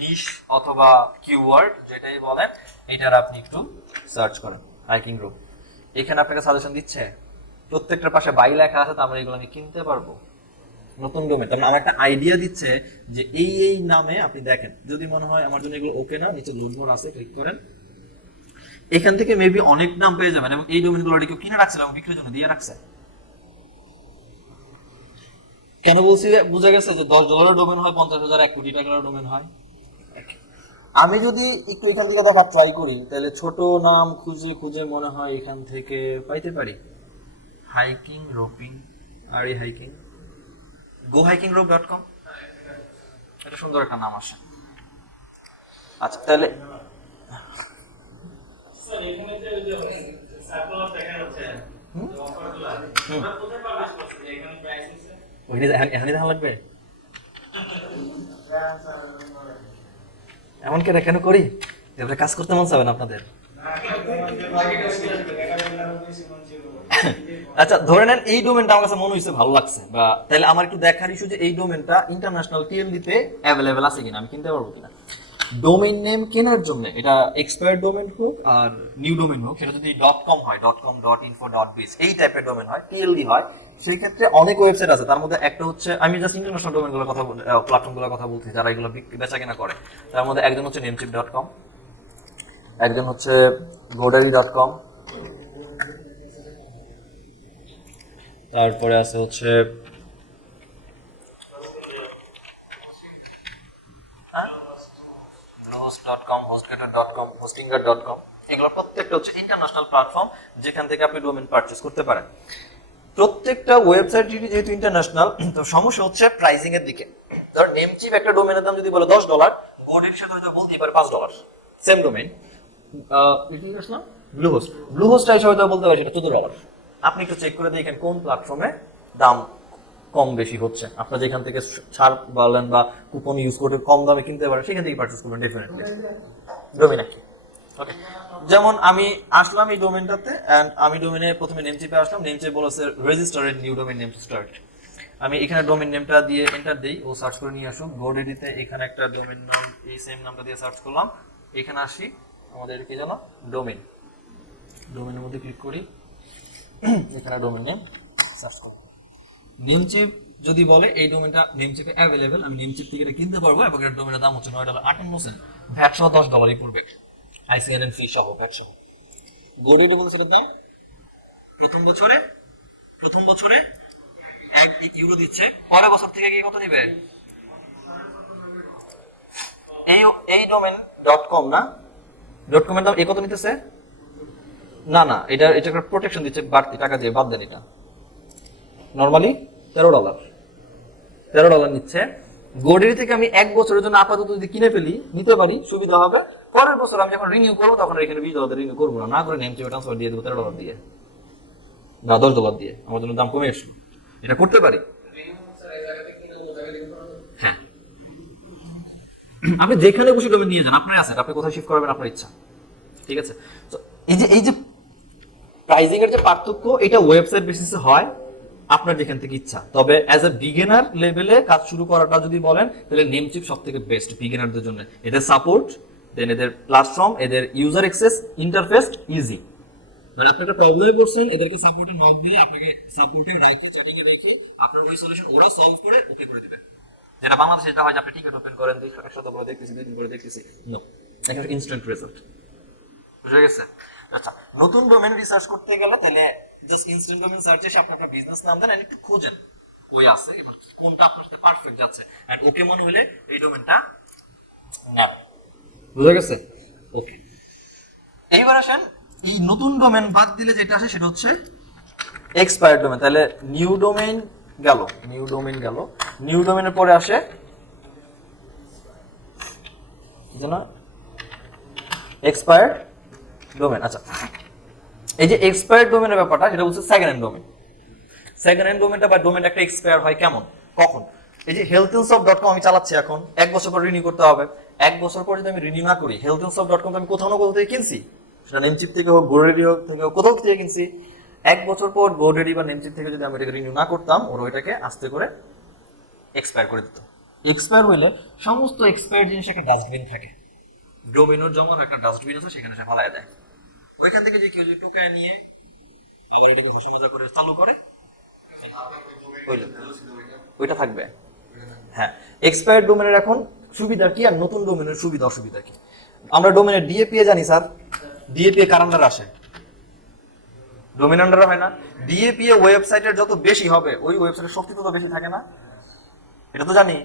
নিশ অথবা কিওয়ার্ড যেটাই বলেন, এটার আপনি একটু সার্চ করেন, হাইকিং রোপ। এখানে আপনাকে সাজেশন দিচ্ছে, প্রত্যেকটার পাশে বাই লেখা আছে, তো আমরা এগুলো আমি কিনতে পারবো। নতুন ডোমেন, তার মানে আমার একটা আইডিয়া দিচ্ছে যে এই নামে আপনি দেখেন, যদি মনে হয় আমার জন্য এগুলো ওকে না, নিচে লোড মোর আছে, ক্লিক করেন, এখান থেকে মেবি অনেক নাম পেয়ে যাবেন। এবং এই ডোমেনগুলো কেউ কিনে রাখছে এবং বিক্রির জন্য দিয়ে রাখছে। কেন বলছি? বুঝা গেছে যে $10 ডোমেন হয়, 50,000, 1 কোটি টাকার ডোমেন হয়। আমি যদি একটু এখান থেকে দেখা ট্রাই করি, তাহলে ছোট নাম খুঁজে খুঁজে মনে হয় এখান থেকে পাইতে পারি। হাইকিং রোপিং, আর এই হাইকিং gohikingrope.com, এটা সুন্দর একটা নাম আসে। আচ্ছা, তাহলে এখানে দেখা লাগবে। এমন কেন করি এবারে কাজ করতে মন চাবে না আপনাদের? আচ্ছা ধরে নেন এই ডোমেনটা আমার কাছে মনে হয়েছে ভালো লাগছে, বা তাহলে আমার একটু দেখার ইস্যু যে এই ডোমেনটা ইন্টারন্যাশনাল টিএলডি তে অ্যাভেলেবেল আছে কিনা, আমি কিনতে পারবো কিনা। ডোমেইন নেম কেনার জন্য এটা এক্সপায়ার্ড ডোমেন হোক আর নিউ ডোমেন হোক, সেটা যদি .com হয়, .com, .info, .biz এই টাইপের ডোমেন হয়, টিএলডি হয়, সেই ক্ষেত্রে অনেক ওয়েবসাইট আছে। তার মধ্যে একটা হচ্ছে, আমি জাস্ট ইন্টারন্যাশনাল ডোমেনগুলোর কথা বলতে, প্ল্যাটফর্মগুলোর কথা বলছি যারা এগুলো বেচা কেনা করে। তার মধ্যে একজন হচ্ছে namecheap.com, একজন হচ্ছে godaddy.com, তারপরে আছে হচ্ছে bluehost.com, hostgator.com, hostinger.com। এগুলো প্রত্যেকটা হচ্ছে ইন্টারন্যাশনাল প্ল্যাটফর্ম যেখান থেকে আপনি ডোমেন পারচেজ করতে পারেন। প্রত্যেকটা ওয়েবসাইট যেহেতু ইন্টারন্যাশনাল, তো সমস্যা হচ্ছে প্রাইসিং এর দিকে। ধর নেমচিপ একটা ডোমেনের দাম যদি বলে $10, গোডের সাথে হয়তো বলতেই পারে $5, সেম ডোমেন। ব্লুহোস্ট এসে হয়তো বলতে পারে সেটা $14। আপনি একটু চেক করে দেখেন কোন প্ল্যাটফর্মে দাম কম বেশি হচ্ছে, আপনার যেখান থেকে ছাড় বলেন বা কুপন ইউজ করে কম দামে কিনতে পারেন, সেখান থেকে পারচেজ করবেন ডেফিনেটলি। ডোমেন কি ওকে, যেমন আমি আসলাম এই ডোমেনটাতে, এন্ড আমি ডোমেনে প্রথমে নেমচিপে আসলাম, নেমচিপ বলেছে registered new domain name start. আমি এখানে ডোমেন নেমটা দিয়ে এন্টার দেই, ও সার্চ করে নিয়ে আসুক। গোডেডিতে এখানে একটা ডোমেন নাম, এই সেম নামটা দিয়ে সার্চ করলাম, এখানে আসি, আমাদের কি জানো ডোমেন, ডোমেনের মধ্যে ক্লিক করি, এখানে ডোমেন নেম সার্চ করি। নেমচিপ যদি বলে এই ডোমেনটা নেমচিপে অ্যাভেলেবেল, আমি নেমচিপ থেকে এটা কিনতে পারবো, এবং এর ডোমেনের দাম হচ্ছে $9.58, ভ্যাট সহ $10 পড়বে, আইসিআরএন ফি সহ ভ্যাট সহ। গোডেডি বলছে এটা প্রথম বছরে €1 দিচ্ছে, পরের বছর থেকে কি কত দিবে? এই ডোমেন .com না, .com এর দাম কত নিতেছে? না এটা একটা প্রোটেকশন দিচ্ছে বাড়তি টাকা দিয়ে, বাদ দেন, এটা নরমালি $13 নিচ্ছে। গোডেরি থেকে আমি 1 বছরের জন্য আপাতত যদি কিনে ফেলি, নিতে পারি, সুবিধা হবে। পরের বছর আমি যখন রিনিউ করবো তখন এখানে $20 রিনিউ করবো না, করে নেমচিপে ট্রান্সফার দিয়ে দেবো $13 দিয়ে বা $10 দিয়ে, আমার জন্য দাম কমে আসলো, এটা করতে পারি। হ্যাঁ, আপনি যেখানে খুশি ডোমেন নিয়ে যান, আপনার আছে, আপনি কোথায় শিফট করবেন আপনার ইচ্ছা, ঠিক আছে। তো এই যে প্রাইসিং এর যে পার্থক্য, এটা ওয়েবসাইট বেসিসে হয়, আপনার যেখান থেকে ইচ্ছা। তবে অ্যাজ এ বিগিনার লেভেলে কাজ শুরু করাটা যদি বলেন, তাহলে নেমচিপ সবথেকে বেস্ট বিগিনারদের জন্য। এদের সাপোর্ট, দেন এদের প্ল্যাটফর্ম, এদের ইউজার অ্যাক্সেস, ইন্টারফেস ইজি। মানে আপনি একটা প্রবলেমে পড়ছেন, এদেরকে সাপোর্টে নক দিয়ে, আপনাকে সাপোর্টে রাখি, চ্যাটিং এ রেখে আপনার ওই সলিউশন ওরা সলভ করে ওকে করে দিবে। যেটা বাংলাদেশে যেটা হয় যে আপনি টিকেট ওপেন করেন, একসাথে করে দেখতেছি, নো, একটা ইনস্ট্যান্ট রেজাল্ট। বুঝে গেছে? আচ্ছা, নতুন ডোমেন রিসার্চ করতে গেলে তাহলে জাস্ট ইনস্ট্যান্ট ডোমেন সার্চে আপনার বিজনেস নাম দেন, একটু খোঁজেন ওই আছে কোনটা আপনার সাথে পারফেক্ট যাচ্ছে, এন্ড ওকে মনে হলে এই ডোমেনটা না। বুঝে গেছে? ওকে, এইবার আসেন এই নতুন ডোমেন বাদ দিলে যেটা আসে সেটা হচ্ছে এক্সপায়ার্ড ডোমেন। তাহলে নিউ ডোমেন গেল, নিউ ডোমেনের পরে আসে কি জানো, এক্সপায়ার্ড ডোমেন। আচ্ছা, এই যে এক্সপায়ার্ড ডোমেনের ব্যাপারটা, সেটা হচ্ছে second hand domain. Second hand ডোমেনটা বা ডোমেনটা একটা এক্সপায়ার হয় কখন? এই যে healthandsoft.com আমি চালাচ্ছি এখন, 1 বছর পর রিনিউ করতে হবে। 1 বছর পর যদি আমি রিনিউ না করি, healthandsoft.com আমি কোথাও না কোথাও থেকে কিনছি, সেটা নেমচিপ থেকে হোক, গোডেডি হোক, থেকে কোথাও থেকে কিনছি। 1 বছর পর গোডেডি বা নেমচিপ থেকে যদি আমি এটাকে রিনিউ না করতাম, ওরা ওইটাকে আস্তে করে এক্সপায়ার করে দিত। এক্সপায়ার হইলে সমস্ত এক্সপায়ার জিনিস একটা ডাস্টবিন থাকে, ডোমেনের যেমন একটা ডাস্টবিন আছে, সেখানে সে ফালায় দেয়। ওইখান থেকে যে কেউ যদি টোকায় নিয়ে আবার এটাকে ঘষা করে চালু করে, ওইটা থাকবে। হ্যাঁ, এক্সপায়ার্ড ডোমেনের এখন সুবিধা কি আর নতুন ডোমেনের সুবিধা অসুবিধা কি? আমরা ডোমেনের ডিএপিএ জানি স্যার, ডিএপিএ কার আন্ডারে আসে? ডোমেন আন্ডারে হয় না? ডিএপিএ ওয়েবসাইটের যত বেশি হবে, ওই ওয়েবসাইটের শক্তি তত বেশি থাকে না, এটা তো জানি।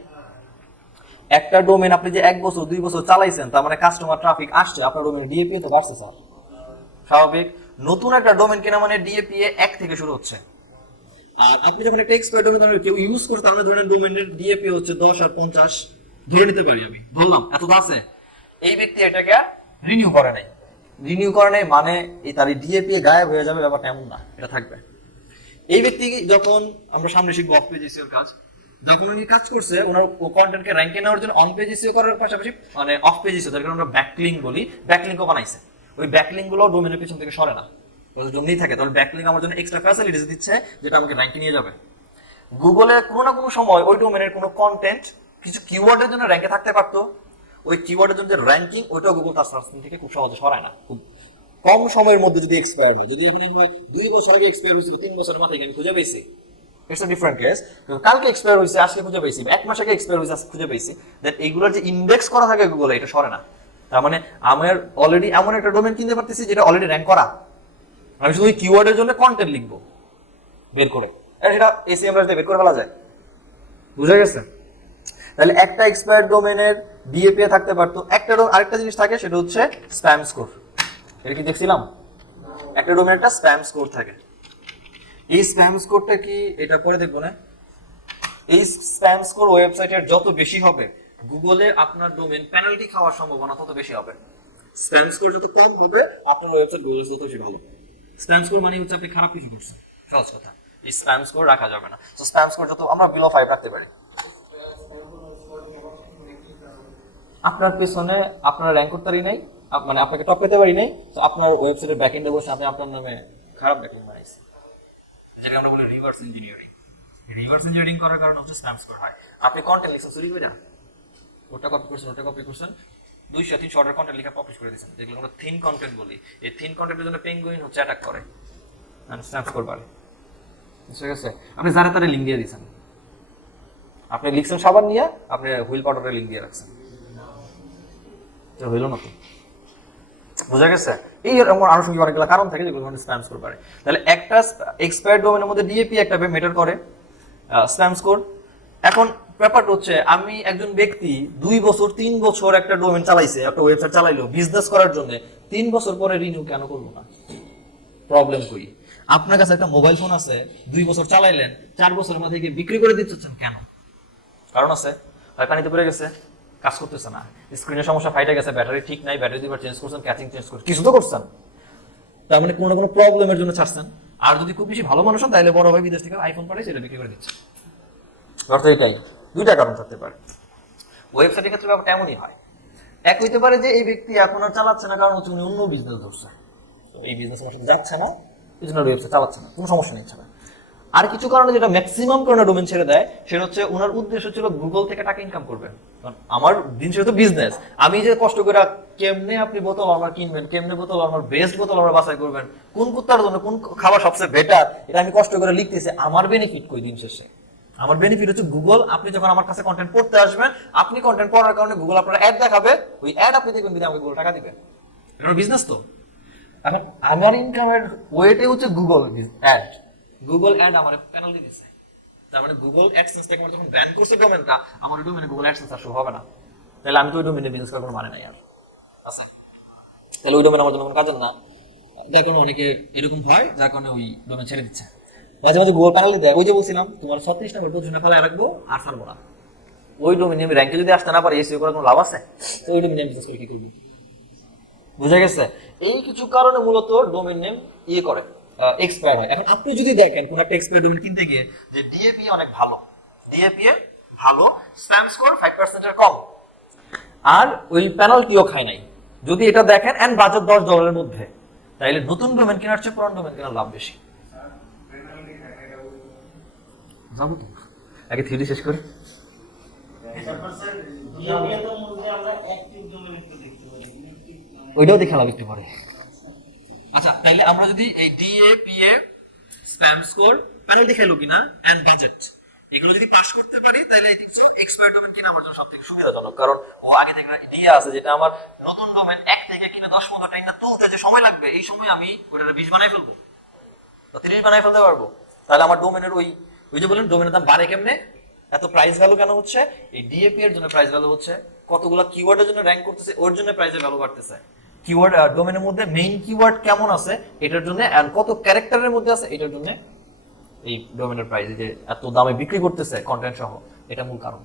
একটা ডোমেন আপনি যে 1 বছর 2 বছর চালাইছেন, তার মানে কাস্টমার ট্রাফিক আসছে, আপনার ডোমেন ডিএপিএ তো বাড়ছে স্যার, স্বাভাবিক। নতুন একটা ডোমেন কেনা মানে ডিএপিএ 1 থেকে শুরু হচ্ছে। আর আপনি যখন একটা এক্সপায়ার্ড ডোমেন কেউ ইউজ করছে, তার মানে ধরেন ডোমেনের ডিএপিএ হচ্ছে 10 আর 50 ধরে নিতে পারি, আমি ধরলাম এত আছে। এই ব্যক্তি এটাকে রিনিউ করে নাই মানে এই তার ডিএপিএ গায়েব হয়ে যাবে, ব্যাপারটা এমন না, এটা থাকবে। এই ব্যক্তি যখন আমরা সামনে শিখবো অফ পেজ এসইওর কাজ, যখন উনি কাজ করছে ওনার কন্টেন্টকে র্যাঙ্কে নেওয়ার জন্য অন পেজ এসইও করার পাশাপাশি মানে অফ পেজ এসইও, তার কারণে আমরা ব্যাকলিঙ্ক বলি, ব্যাকলিঙ্কও বানাইছে। ওই ব্যাকলিঙ্ক গুলো ডোমেনের পিছন থেকে সরে না, জন্যই থাকে। তাহলে ব্যাকলিঙ্ক আমার জন্য এক্সট্রা ফ্যাসিলিটিস দিচ্ছে যেটা আমাকে র্যাঙ্কে নিয়ে যাবে। গুগলে কোনো না কোনো সময় ওই ডোমেনের কোনো কন্টেন্ট কিছু কিওয়ার্ডের জন্য র্যাঙ্কে থাকতে পারতো, ওই কিওয়ার্ডের জন্য যে র্যাঙ্কিং ওইটাও গুগল তার সার্চ থেকে খুব সহজে সরায় না, খুব কম সময়ের মধ্যে যদি এক্সপায়ার হয়। যদি এখন 2 বছর আগে এক্সপায়ার হয়েছিল, 3 বছরের মাথায় আমি খুঁজে পেয়েছি, ইটস আ ডিফারেন্ট কেস। কালকে এক্সপায়ার হয়েছে আজকে খুঁজে পেয়েছি, 1 মাস আগে এক্সপায়ার হয়েছে আজকে খুঁজে পেয়েছি, দেন এইগুলোর যে ইন্ডেক্স করা থাকে গুগলে এটা সরে না। তার মানে আমার অলরেডি এমন একটা ডোমেন কিনতে পারতেছি যেটা অলরেডি র্যাঙ্ক করা, আমি শুধু কিওয়ার্ডের জন্য কন্টেন্ট লিখবো বের করে, সেটা এসইএমআর দিয়ে বের করে ফেলা যায়। বুঝা গেছে? তাহলে একটা এক্সপায়ার্ড ডোমেনের ডিএপি থাকতে পারতো। আরেকটা জিনিস থাকে সেটা হচ্ছে স্প্যাম স্কোর। এটা কি দেখছিলাম? একটা ডোমেনের একটা স্প্যাম স্কোর থাকে। এই স্প্যাম স্কোরটা কি এটা পরে দেখবো না? এই স্প্যাম স্কোর ওয়েবসাইটের যত বেশি হবে গুগলে আপনার ডোমেন পেনাল্টি খাওয়ার সম্ভাবনা তত বেশি হবে। স্প্যাম স্কোর যত কম হবে আপনার ওয়েবসাইট গুগলের তত বেশি ভালো। স্প্যাম স্কোর মানে হচ্ছে আপনি খারাপ কিছু করছেন, সহজ কথা। এই স্প্যাম স্কোর রাখা যাবে না। তো স্প্যাম স্কোর যত আমরা বিলো 5 রাখতে পারি। আপনার পেছনে আপনার র্যাঙ্ক করতে পারি নাই, মানে আপনাকে টপ পেতে পারি নাই, তো আপনার ওয়েবসাইটের ব্যাকএন্ডে বসে আপনি আপনার নামে খারাপ ব্যাকলিঙ্ক বানাইছেন, যেটা আমরা বলি রিভার্স ইঞ্জিনিয়ারিং। রিভার্স ইঞ্জিনিয়ারিং করার কারণে হচ্ছে স্প্যাম স্কোর হয়। আপনি কন্টেন্ট লিখছেন চুরি করে, ওটা কপি করছেন 200-300 অর্ডার কন্টেন্ট লিখে পাবলিশ করে দিয়েছেন, যেগুলো আমরা থিন কন্টেন্ট বলি। এই থিন কন্টেন্টের জন্য পেঙ্গুইন হচ্ছে অ্যাটাক করে, স্প্যাম স্কোর বাড়ে। ঠিক আছে? আপনি যারা তারা লিঙ্ক দিয়ে দিয়েছেন, আপনি লিখছেন সাবান নিয়ে, আপনি হুইল পাউডারের লিঙ্ক দিয়ে রাখছেন, হইল না তো। বোঝা গেছে? এই আনুষঙ্গিক অনেকগুলো কারণ থাকে যেগুলো স্প্যাম স্কোর বাড়ে। তাহলে একটা এক্সপায়ার্ড ডোমেনের মধ্যে ডিএপি একটা ম্যাটার করে, স্প্যাম স্কোর। এখন ব্যাপারটা হচ্ছে আমি একজন ব্যক্তি 2 বছর 3 বছর একটা ডোমেন চালাইছে, একটা ওয়েবসাইট চালাইলো বিজনেস করার জন্য, 3 বছর পরে রিনিউ কেন করবো না? প্রবলেম কই? আপনার কাছে একটা মোবাইল ফোন আছে, 2 বছর চালাইলেন, 4 বছরের মধ্যে গিয়ে বিক্রি করে দিচ্ছেন কেন? কারণ আছে, হয় পানিতে পড়ে গেছে, কাজ করতেছে না, স্ক্রিনের সমস্যা, ফাইটে গেছে, ব্যাটারি ঠিক নাই, ব্যাটারি দুবার চেঞ্জ করছেন, ক্যাচিং চেঞ্জ করছেন, কিছু তো করছেন, তার মানে কোনো না কোনো প্রবলেমের জন্য ছাড়ছেন। আর যদি খুব বেশি ভালো মানুষ হন তাহলে বড় ভাই বিদেশ থেকে আইফোন পাঠাই সেটা বিক্রি করে দিচ্ছে। অর্থ এটাই, 2টা কারণ থাকতে পারে। ওয়েবসাইটের ক্ষেত্রে ব্যাপারটা এমনই হয়। এক হইতে পারে যে এই ব্যক্তি এখন আর চালাচ্ছে না, কারণ হচ্ছে উনি অন্য বিজনেস ধরছে, এই বিজনেস আমার সাথে যাচ্ছে না, এই জন্য ওয়েবসাইট চালাচ্ছে না, কোনো সমস্যা নেই ছাড়া। আর কিছু কারণে যেটা ম্যাক্সিমাম কারণে ডোমেন ছেড়ে দেয় সেটা হচ্ছে ওনার উদ্দেশ্য ছিল গুগল থেকে টাকা ইনকাম করবেন। কারণ আমার দিন শেষে তো বিজনেস, আমি যে কষ্ট করে কেমনে আপনি বোতল আমার কিনবেন, কেমনে বোতল আমার বেস্ট বোতল আমার বাছাই করবেন, কোন কুত্তার জন্য কোন খাবার সবচেয়ে বেটার, এটা আমি কষ্ট করে লিখতেছি, আমার বেনিফিট কই দিন শেষে? আমার বেনিফিট হচ্ছে গুগল, আপনি যখন আমার কাছে কন্টেন্ট পড়তে আসবেন, আপনি কন্টেন্ট পড়ার কারণে গুগল আপনার অ্যাড দেখাবে, ওই অ্যাড আপনি দেখবেন দিলে আমাকে গুগল টাকা দিবে। এটা বিজনেস তো। এখন আমার ইনকামের ওয়েটে হচ্ছে গুগল অ্যাড। গুগল অ্যাড আমার পেনাল্টি দিচ্ছে, তার মানে গুগল অ্যাডসেন্স থেকে আমার যখন ব্যান করছে ডোমেনটা, আমার ডোমেনে গুগল অ্যাডসেন্স আর শো হবে না। তাহলে আমি তো ওই ডোমেনে বিজনেস করার কোনো মানে নাই আর আছে। তাহলে ওই ডোমেন আমার জন্য কোনো কাজের না। যার কারণে অনেকে এরকম হয়, যার কারণে ওই ডোমেন ছেড়ে দিচ্ছে। মাঝে মাঝে গুগল পেনাল্টি দেয়, ওই যে বলছিলাম তোমার 36 নম্বর পজিশনে ফেলায় রাখবো আর ছাড়বো না। ওই ডোমেনে আমি র্যাঙ্কে যদি আসতে না পারি, এসইও করার কোনো লাভ আছে? তো ওই ডোমেনে বিজনেস করে কি করবো? বুঝা গেছে? এই কিছু কারণে মূলত ডোমেন নেম করে এক্সপায়ার হয়। এখন আপনি যদি দেখেন কোন একটা এক্সপায়ার ডোমেন কিনতে গিয়ে যে ডিএপি অনেক ভালো, ডিএপি ভালো, স্প্যাম স্কোর 5% এর কম, আর ওই পেনাল্টিও খায় নাই, যদি এটা দেখেন এন্ড বাজেট $10 মধ্যে, তাইলে নতুন ডোমেন কেনার চেয়ে পুরান ডোমেন কেনার লাভ বেশি। যাবো তো আগে থিওরি শেষ করি। ওইটাও দেখে লাভ একটু পরে। আচ্ছা, তাইলে আমরা যদি এই ডিএপিএ, স্প্যাম স্কোর, পেনাল্টি খাইলো কিনা এন্ড বাজেট, এগুলো যদি পাস করতে পারি তাহলে এই তিনশো এক্সপায়ার ডোমেন কিনা আমার জন্য সবথেকে সুবিধাজনক। কারণ ও আগে থেকে ডিএ আছে, যেটা আমার নতুন ডোমেন 1 থেকে কিনে 10-15 টাকা তুলতে যে সময় লাগবে, এই সময় আমি ওটা 20 বানাই ফেলবো বা 30 বানাই ফেলতে পারবো। তাহলে আমার ডোমেনের ওই যে বলেন ডোমেনের দাম বাড়ে কেমনে, এত প্রাইস ভ্যালু কেন হচ্ছে? এই ডিএপি এর জন্য প্রাইস ভ্যালু হচ্ছে, কতগুলো কিওয়ার্ডের জন্য র্যাঙ্ক করতেছে ওর জন্য প্রাইসের ভ্যালু বাড়তেছে। কিওয়ার্ড ডোমেনের মধ্যে মেইন কিওয়ার্ড কেমন আছে এটার জন্য, আর কত ক্যারেক্টারের মধ্যে আছে এটার জন্য এই ডোমেনের প্রাইস যে এত দামে বিক্রি করতেছে কন্টেন্ট সহ, এটা মূল কারণ।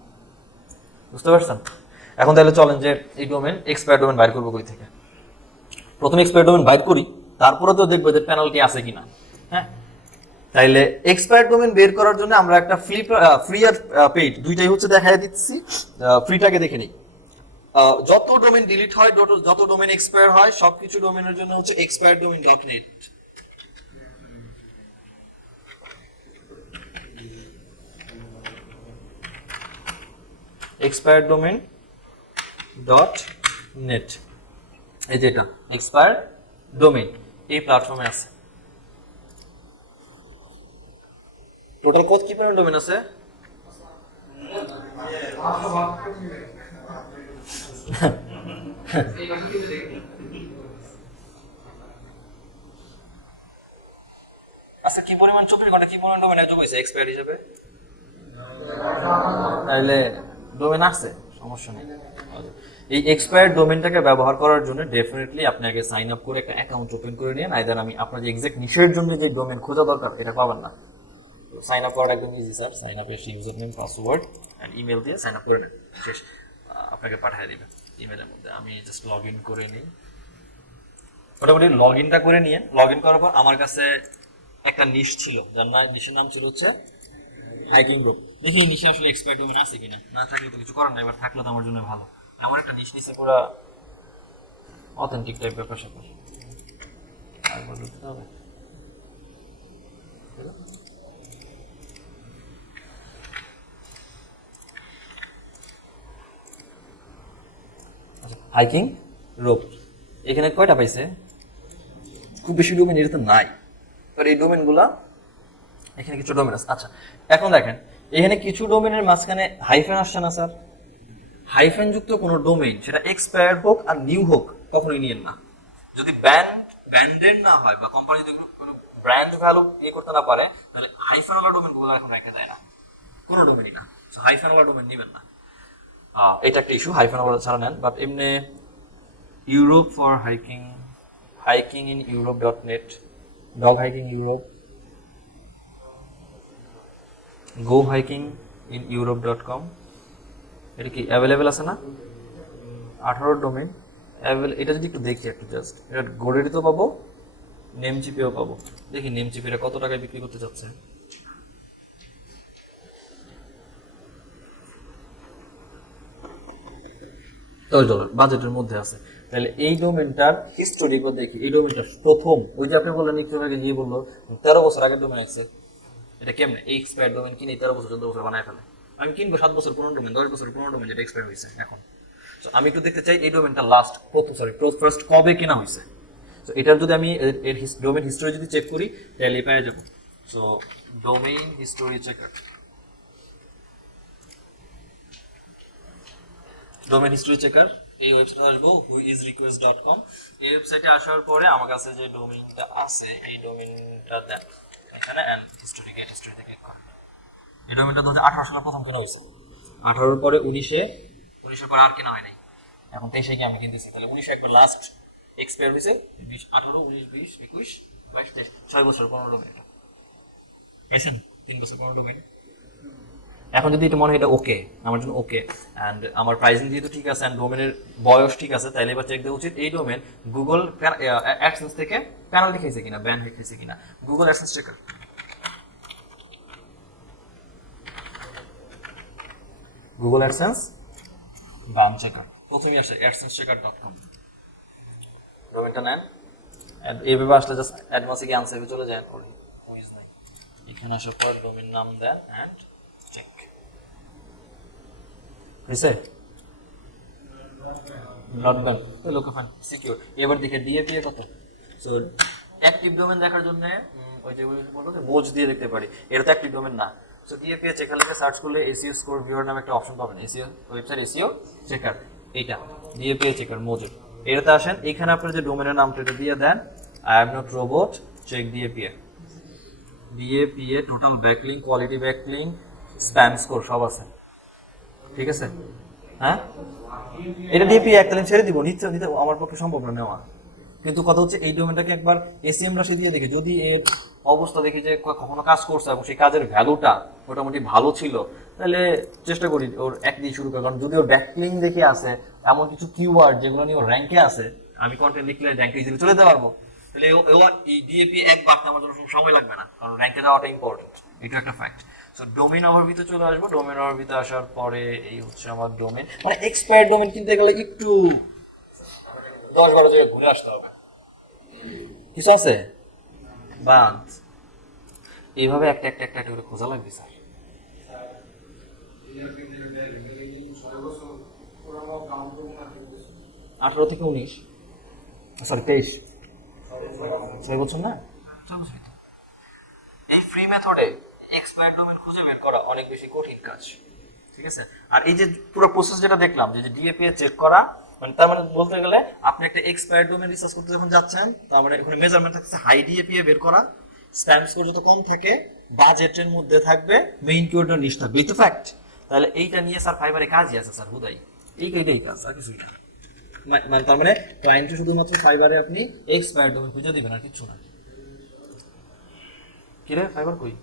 বুঝতে পারছেন? এখন তাহলে চলেন যে এই ডোমেন এক্সপায়ার ডোমেন বাইর করবো কই থেকে। প্রথমে এক্সপায়ার ডোমেন বাইর করি, তারপরে তো দেখবো যে পেনাল্টি আছে কিনা। হ্যাঁ, তাইলে এক্সপায়ার্ড ডোমেন বের করার জন্য আমরা একটা ফ্রি আর পেইড দুইটাই হচ্ছে দেখাই দিচ্ছি। ফ্রিটাকে দেখে নিই। যত ডোমেন ডিলিট হয়, যত ডোমেন এক্সপায়ার হয়, সবকিছু ডোমেনের জন্য হচ্ছে expired domain dot net. Expired domain dot net, এই যেটা এক্সপায়ার্ড ডোমেন এই প্ল্যাটফর্মে আছে। টোটাল কত কি পরিমাণ ডোমেন আছে? আচ্ছা কি পরিমাণ 24 ঘন্টা কি পরিমাণ ডোমেন এত পয়সা এক্সপায়ার হিসেবে? তাহলে ডোমেন আছে, সমস্যা নেই। এই এক্সপায়ার্ড ডোমেনটাকে ব্যবহার করার জন্য ডেফিনেটলি আপনি আগে সাইন আপ করে একটা অ্যাকাউন্ট ওপেন করে নিন। আইদার আমি আপনার যে এক্সাক্ট নিশের জন্য যে ডোমেন খোঁজা দরকার এটা পাবেন না। সাইন আপ করা একদম ইজি স্যার। সাইন আপে এসে user name, password and email দিয়ে সাইন আপ করে নেন, শেষ। আপনাকে পাঠিয়ে দিবে ইমেলের মধ্যে। আমি জাস্ট লগ ইন করে নিই। মোটামুটি লগ ইনটা করে নিয়ে, লগ ইন করার পর আমার কাছে একটা নিশ ছিল, যার নিশের নাম ছিল হচ্ছে হাইকিং গ্রুপ। দেখি নিশে আসলে এক্সপায়ার্ড ডোমেন আছে কিনা, না থাকলে তো কিছু করার নাই, এবার থাকলে তো আমার জন্য ভালো। আমার একটা নিশ নিচে পুরো অথেন্টিক টাইপ ব্যাপার স্যাপার আর বলতে হবে। হাইকিং রোপ এখানে কয়টা পাইছে? খুব বেশি ডোমেন এটা তো নাই, আর এই ডোমেনগুলা এখানে কিছু ডোমেন আছে। আচ্ছা এখন দেখেন এখানে কিছু ডোমেনের মাঝখানে হাইফেন আসছে না স্যার? হাইফেন যুক্ত কোনো ডোমেইন, সেটা এক্সপায়ার্ড হোক আর নিউ হোক, কখনোই নিয়েন না। যদি ব্র্যান্ডেড না হয় বা কোম্পানি যদি কোনো ব্র্যান্ড ভ্যালু করতে না পারে, তাহলে হাইফেন ওয়ালা ডোমেনগুলো এখন রেখে দেয় না, কোনো ডোমেনই না। হাইফেন ওয়ালা ডোমেন নেবেন না, এটা একটা ইস্যু। হাইফেন ওয়ালা ছাড়া নেন। বাট এমনি Europe for hiking, hiking in Europe dot net, dog hiking Europe, go hiking in Europe dot com, এটা কি অ্যাভেলেবেল আছে না? 18 ডোমেন এটা যদি একটু দেখি একটু জাস্ট, এটা গোডেরিতেও পাবো, নেম চিপেও পাবো। দেখি নেম চিপিটা কত টাকায় বিক্রি করতে চাচ্ছে। $10 বাজেটের মধ্যে আছে। তাহলে এই ডোমেনটার হিস্টোরি করে দেখি। এই ডোমেনটা প্রথম ওই যে আপনি বললেন একটু আগে গিয়ে বললো 13 বছর আগের ডোমেন আছে। এটা কেমনে এই এক্সপায়ার্ড ডোমেন কিনে 13 বছর 14 বছর বানায় ফেলে? আমি কিনবো 7 বছর পুরনো ডোমেন, 10 বছর পুরনো ডোমেন যেটা এক্সপায়ার হয়েছে এখন। তো আমি একটু দেখতে চাই এই ডোমেনটা লাস্ট ফার্স্ট কবে কেনা হয়েছে। তো এটার যদি আমি এর ডোমেন হিস্টোরি যদি চেক করি তাহলে পেয়ে যাবো। So domain history checker, domain history checker এই ওয়েবসাইটে আসবো whoisrequest.com। এই ওয়েবসাইটে আসার পরে আমার কাছে যে ডোমেইনটা আছে এই ডোমেইনটা দেন এখানে এন্ড হিস্টোরি, গেট হিস্টোরিতে ক্লিক করুন। এই ডোমেইনটা 2018 সালে প্রথম কেনা হয়েছে, 18 পরে 19 পরে আর কেনা হয় নাই, এখন 23 কি আমি কিনতেছি। তাহলে 19 একবার লাস্ট এক্সপায়ার হয়েছে, 18 19 20 21 22 23 6 বছর 15 ডোমেইন। এটা পাইছেন 3 বছর 15 ডোমেইন। এখন যদি এটা মনে হয় এটা ওকে আমার জন্য ওকে অ্যান্ড আমার প্রাইসিং যেহেতু ঠিক আছে অ্যান্ড ডোমেনের বয়স ঠিক আছে, তাইলে এবার চেক দেওয়া উচিত এই ডোমেন গুগল অ্যাডসেন্স থেকে পেনাল্টি খেয়েছে কিনা, ব্যান হয়ে খেয়েছে কিনা। Google AdSense checker, Google AdSense ban checker প্রথমেই আসে adsensechecker.com। ডোমেনটা নেন, এইভাবে আসলে জাস্ট অ্যাডভান্সে গিয়ে আনসারে চলে যায়, হুইজ নাই। এখানে আসার পর ডোমেন নাম দেন অ্যান্ড চেক হয়েছে। Not done, okay fine, secure. এবার দেখে ডিএপিএ কত। সো অ্যাক্টিভ ডোমেন দেখার জন্য ওই যে বলবো যে মোজ দিয়ে দেখতে পারি, এটা তো অ্যাক্টিভ ডোমেন না। সো ডিএপিএ চেকার লিখে সার্চ করলে এসইও স্কোর ভিউয়ার নামে একটা অপশন পাবেন, এসইও ওয়েবসাইট এসইও চেকার, এইটা ডিএপিএ চেকার মোজের। এটাতে আসেন, এখানে আপনার যে ডোমেনের নামটা এটা দিয়ে দেন, I am not robot check DA PA, DA PA total backlink, quality backlink, spam score সব আছে, ঠিক আছে। হ্যাঁ এটা ডিএপিএ একটা লাইন ছেড়ে দিব, নিতে আমার পক্ষে সম্ভব না নেওয়া, কিন্তু কথা হচ্ছে এই ডোমেনটাকে একবার এসিএম রাশি দিয়ে দেখে যদি এর অবস্থা দেখি যে কখনো কাজ করছে এবং সেই কাজের ভ্যালুটা মোটামুটি ভালো ছিল, তাহলে চেষ্টা করি ওর এক দিয়ে শুরু করা। কারণ যদি ওর ব্যাকলিং দেখে আছে এমন কিছু কিওয়ার্ড যেগুলো নিয়ে ওর র্যাঙ্কে আছে, আমি কন্টেন্ট লিখলে র্যাঙ্কে ইজিলি চলে যেতে পারবো, তাহলে এই ডিএপি একবার আমার জন্য সময় লাগবে না, কারণ র্যাঙ্কে যাওয়াটা ইম্পর্টেন্ট, এটা একটা ফ্যাক্ট। সো ডোমেইন ওভারভিউতে চলে আসবো। ডোমেইন ওভারভিউতে আসার পরে এই হচ্ছে আমার ডোমেইন, মানে এক্সপায়ার্ড ডোমেইন কিনতে গেলে একটু 10-12 জায়গায় ঘুরে আসতে হবে। কিছু আছে বাদ, এইভাবে একটা একটা একটা করে খোঁজা লাগবে স্যার। 18 থেকে 19, সরি 23, 6 বছর না? এই ফ্রি মেথডে এক্সপায়ার্ড ডোমেইন খুঁজে বের করা অনেক বেশি কঠিন কাজ, ঠিক আছে? আর এই যে পুরো প্রসেস যেটা দেখলাম, যে ডিএপি চেক করা, মানে তার মানে বলতে গেলে আপনি একটা এক্সপায়ার্ড ডোমেইন রিসার্চ করতে যখন যাচ্ছেন, তার মানে এখানে মেজারমেন্ট থাকছে হাই ডিএপি বের করা, স্প্যাম স্কোর যত কম থাকে, বাজেটের মধ্যে থাকবে, মেইন কিওয়ার্ডটা নিশ থাকবে, এই তো ফ্যাক্ট। তাহলে এইটা নিয়ে স্যার ফাইবারে কাজই আছে স্যার, হুদাই এইটাই কাজ, আর কিছুই না। মানে তার মানে ক্লায়েন্টে শুধুমাত্র ফাইবারে আপনি এক্সপায়ার্ড ডোমেইন খুঁজে দিবেন, আর কিছু না। কি রে ফাইবার কই?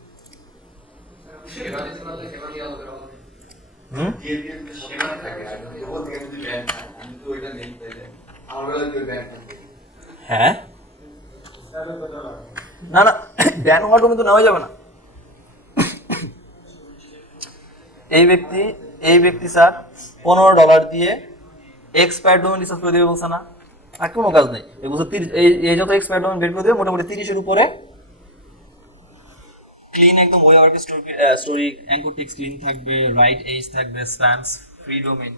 হ্যাঁ না না, ব্যান হওয়ার ডোমেইন তো নেওয়া যাবে না। এই ব্যক্তি স্যার $15 দিয়ে এক্সপায়ার্ড ডোমেইন রিসার্চ করে দেবে বলছে না? আর কোনো কাজ নেই, এই বছর এই যত এক্সপায়ার্ড ডোমেইন বের করে দেবে মোটামুটি 30-এর উপরে ক্লিন একদম web art story anchor text clean থাকবে, রাইট এজ থাকবে, স্প্যামস ফ্রি ডোমেইন।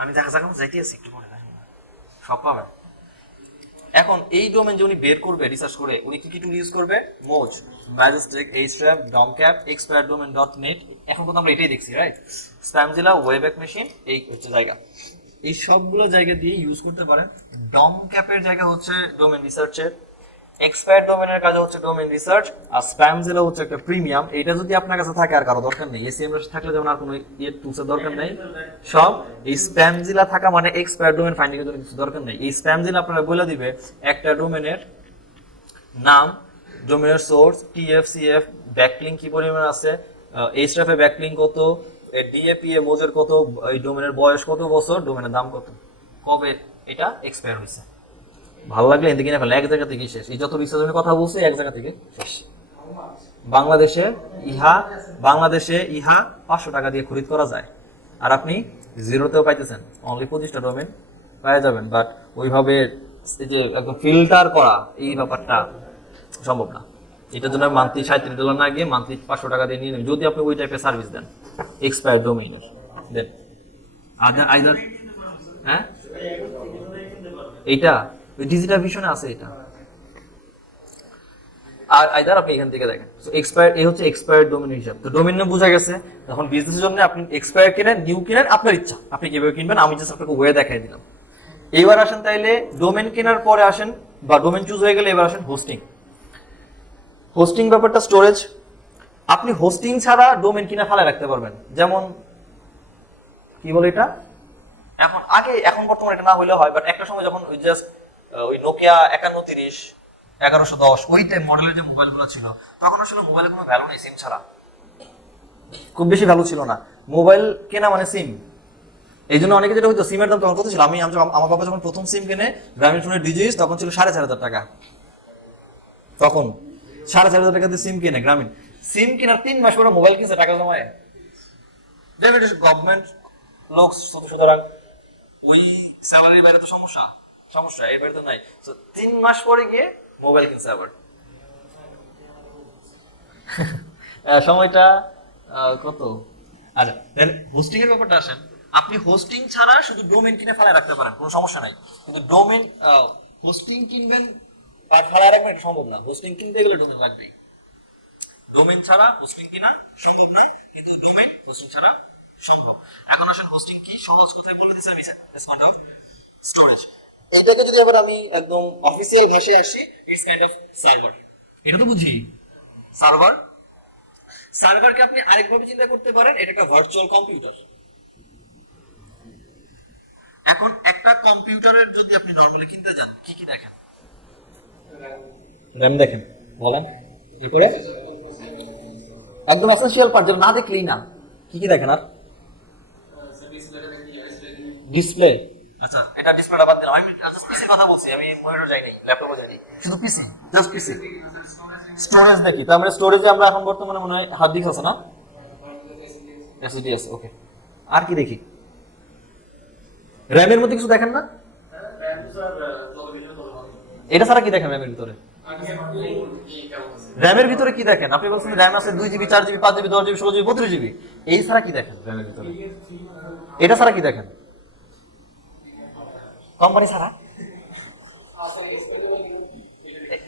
আমি দেখা যাইতে আছি একটু পরে, সব পাবেন। এখন এই ডোমেইন যে উনি বের করবে রিসার্চ করে, উনি কি কি টুল ইউজ করবে? মোজ, ম্যাজেস্টিক, এইচট্র্যাপ, ডমক্যাপ, expireddomain.net। এখন কিন্তু আমরা এটাই দেখছি, রাইট? স্প্যামজিলা, ওয়েবএক মেশিন, এই হচ্ছে জায়গা, এই সবগুলো জায়গা দিয়ে ইউজ করতে পারেন। ডমক্যাপের জায়গা হচ্ছে ডোমেইন রিসার্চের, এক্সপায়ার্ড ডোমেইনের কাজ হচ্ছে ডোমেইন রিসার্চ, আর স্প্যামজিলা হচ্ছে একটা প্রিমিয়াম। এটা যদি আপনার কাছে থাকে আর কারো দরকার নেই, এসিএমএস থাকলে যেমন আর কোনো টুলসের দরকার নেই, সব এই স্প্যামজিলা থাকা মানে এক্সপায়ার্ড ডোমেইন ফাইন্ডিং এর জন্য কিছু দরকার নেই। এই স্প্যামজিলা আপনারা বলে দিবে একটা ডোমেইনের নাম, ডোমেইনের সোর্স, টিএফসিএফ, ব্যাকলিংক কি পরিমাণ আছে, এইচটিএফ এ ব্যাকলিংক কত, ডিএপি এ মোজের কত, এই ডোমেইনের বয়স কত বছর, ডোমেইনের দাম কত, কবে এটা এক্সপায়ার হয়েছে। ভালো লাগলে এদিকে কিনে ফেলে, এক জায়গা থেকে শেষ। এই যত রিসার্চের কথা বলছি এক জায়গা থেকে শেষ। বাংলাদেশে ইহা 500 টাকা দিয়ে খরিদ করা যায়, আর আপনি জিরোতেও পাইতেছেন, অনলি 25টা ডোমেইন পাওয়া যাবেন। বাট ওইভাবে এই যে একদম ফিল্টার করা, এই ব্যাপারটা সম্ভব না। এটার জন্য মান্থলি $37 না গিয়ে মান্থলি 500 টাকা দিয়ে নিয়ে নেবেন, যদি আপনি ওই টাইপের সার্ভিস দেন এক্সপায়ার্ড ডোমেইনের দেন। আইদার হ্যাঁ, এইটা ওই ডিজিটাল ভিশনে আছে এটা, আর আইদার আপনি এখান থেকে দেখেন। সো এক্সপায়ার্ড, এই হচ্ছে এক্সপায়ার্ড ডোমেইন হিসাব। তো ডোমেইন নাম বোঝা গেছে। এখন বিজনেসের জন্য আপনি এক্সপায়ার কিনেন, নিউ কিনেন, আপনার ইচ্ছা, আপনি কিভাবে কিনবেন, আমি জাস্ট আপনাকে ওয়ে দেখাই দিলাম। এবার আসেন তাইলে ডোমেইন কেনার পরে আসেন, বা ডোমেইন চুজ হয়ে গেলে এবার আসেন হোস্টিং। হোস্টিং ব্যাপারটা স্টোরেজ, আপনি হোস্টিং ছাড়া ডোমেইন কিনা ফেলে রাখতে পারবেন। যেমন কি বলে এটা, এখন বর্তমানে এটা না হইলে হয়, বাট একটা সময় যখন ওই জাস্ট ওই নোকিয়া 5130, 1110 ওই টাইপ মডেলের যে মোবাইলগুলো ছিল, তখন আসলে মোবাইলের কোনো ভ্যালু নেই, সিম ছাড়া খুব বেশি ভ্যালু ছিল না। মোবাইল কেনা মানে সিম, এই জন্য অনেকে যেটা হইতো, সিমের দাম তখন কত ছিল, আমার বাবা যখন প্রথম সিম কিনে গ্রামীণ ফোনের ডিজিস, তখন ছিল 4500 টাকা। তখন 4500 টাকা দিয়ে সিম কিনে, গ্রামীণ সিম কেনার 3 মাস পরে মোবাইল কিনছে টাকা জমায়। গভর্নমেন্ট লোক, সুতরাং ওই স্যালারির বাইরে তো সমস্যা এর বাইরে তো নাই। 3 মাস পরে গিয়ে মোবাইল কিনছে আবার। সময়টা কত। আর হোস্টিং এর ব্যাপারটা আসেন, আপনি হোস্টিং ছাড়া শুধু ডোমেইন কিনে ফেলায় রাখতে পারেন, কোনো সমস্যা নাই। কিন্তু ডোমেইন হোস্টিং কিনবেন আর ফেলায় রাখবেন, এটা সম্ভব না। হোস্টিং কিনতে গেলে ডোমেইন লাগবেই, ডোমেইন ছাড়া হোস্টিং কিনা সম্ভব নয়, কিন্তু ডোমেইন হোস্টিং ছাড়া সম্ভব। এখন আসেন হোস্টিং কি, সহজ কথায় বলে দিচ্ছি আমি, স্টোরেজ। এটাকে যদি আবার আমি একদম অফিসিয়াল ভাষায় আসি, ইটস কাইন্ড অফ সার্ভার। এটা তো বুঝি, সার্ভারকে আপনি আরেকভাবে চিন্তা করতে পারেন, এটা একটা ভার্চুয়াল কম্পিউটার। এখন একটা কম্পিউটারের যদি আপনি নরমালি কিনতে যান, কি কি দেখেন? র্যাম দেখেন, বলেন। এরপরে একদম এসেনশিয়াল পার্ট, যেটা না দেখলেই না, কি কি দেখেন? আর ডিসপ্লে, আচ্ছা এটা ডিসপ্লেটা বাদ দিলাম, আমি জাস্ট পিসির কথা বলছি, আমি মনিটর যাই নাই, ল্যাপটপে যাই নাই, শুধু পিসি, জাস্ট পিসি। স্টোরেজ দেখি, তার মানে স্টোরেজে আমরা এখন বর্তমানে মনে হয় হার্ড ডিস্ক আছে না, এসএসডি আছে, ওকে। আর কি দেখি, র‍্যামের মধ্যে কিছু দেখেন না? এটা ছাড়া কি দেখেন র‍্যামের ভিতরে? র‍্যামের ভিতরে কি দেখেন? আপনি বলছেন র‍্যাম আছে 2 GB 4 GB 5 GB 10 GB 16 GB 32 GB, এই ছাড়া কি দেখেন র‍্যামের ভিতরে? এটা ছাড়া কি দেখেন কোম্পানি ছাড়া?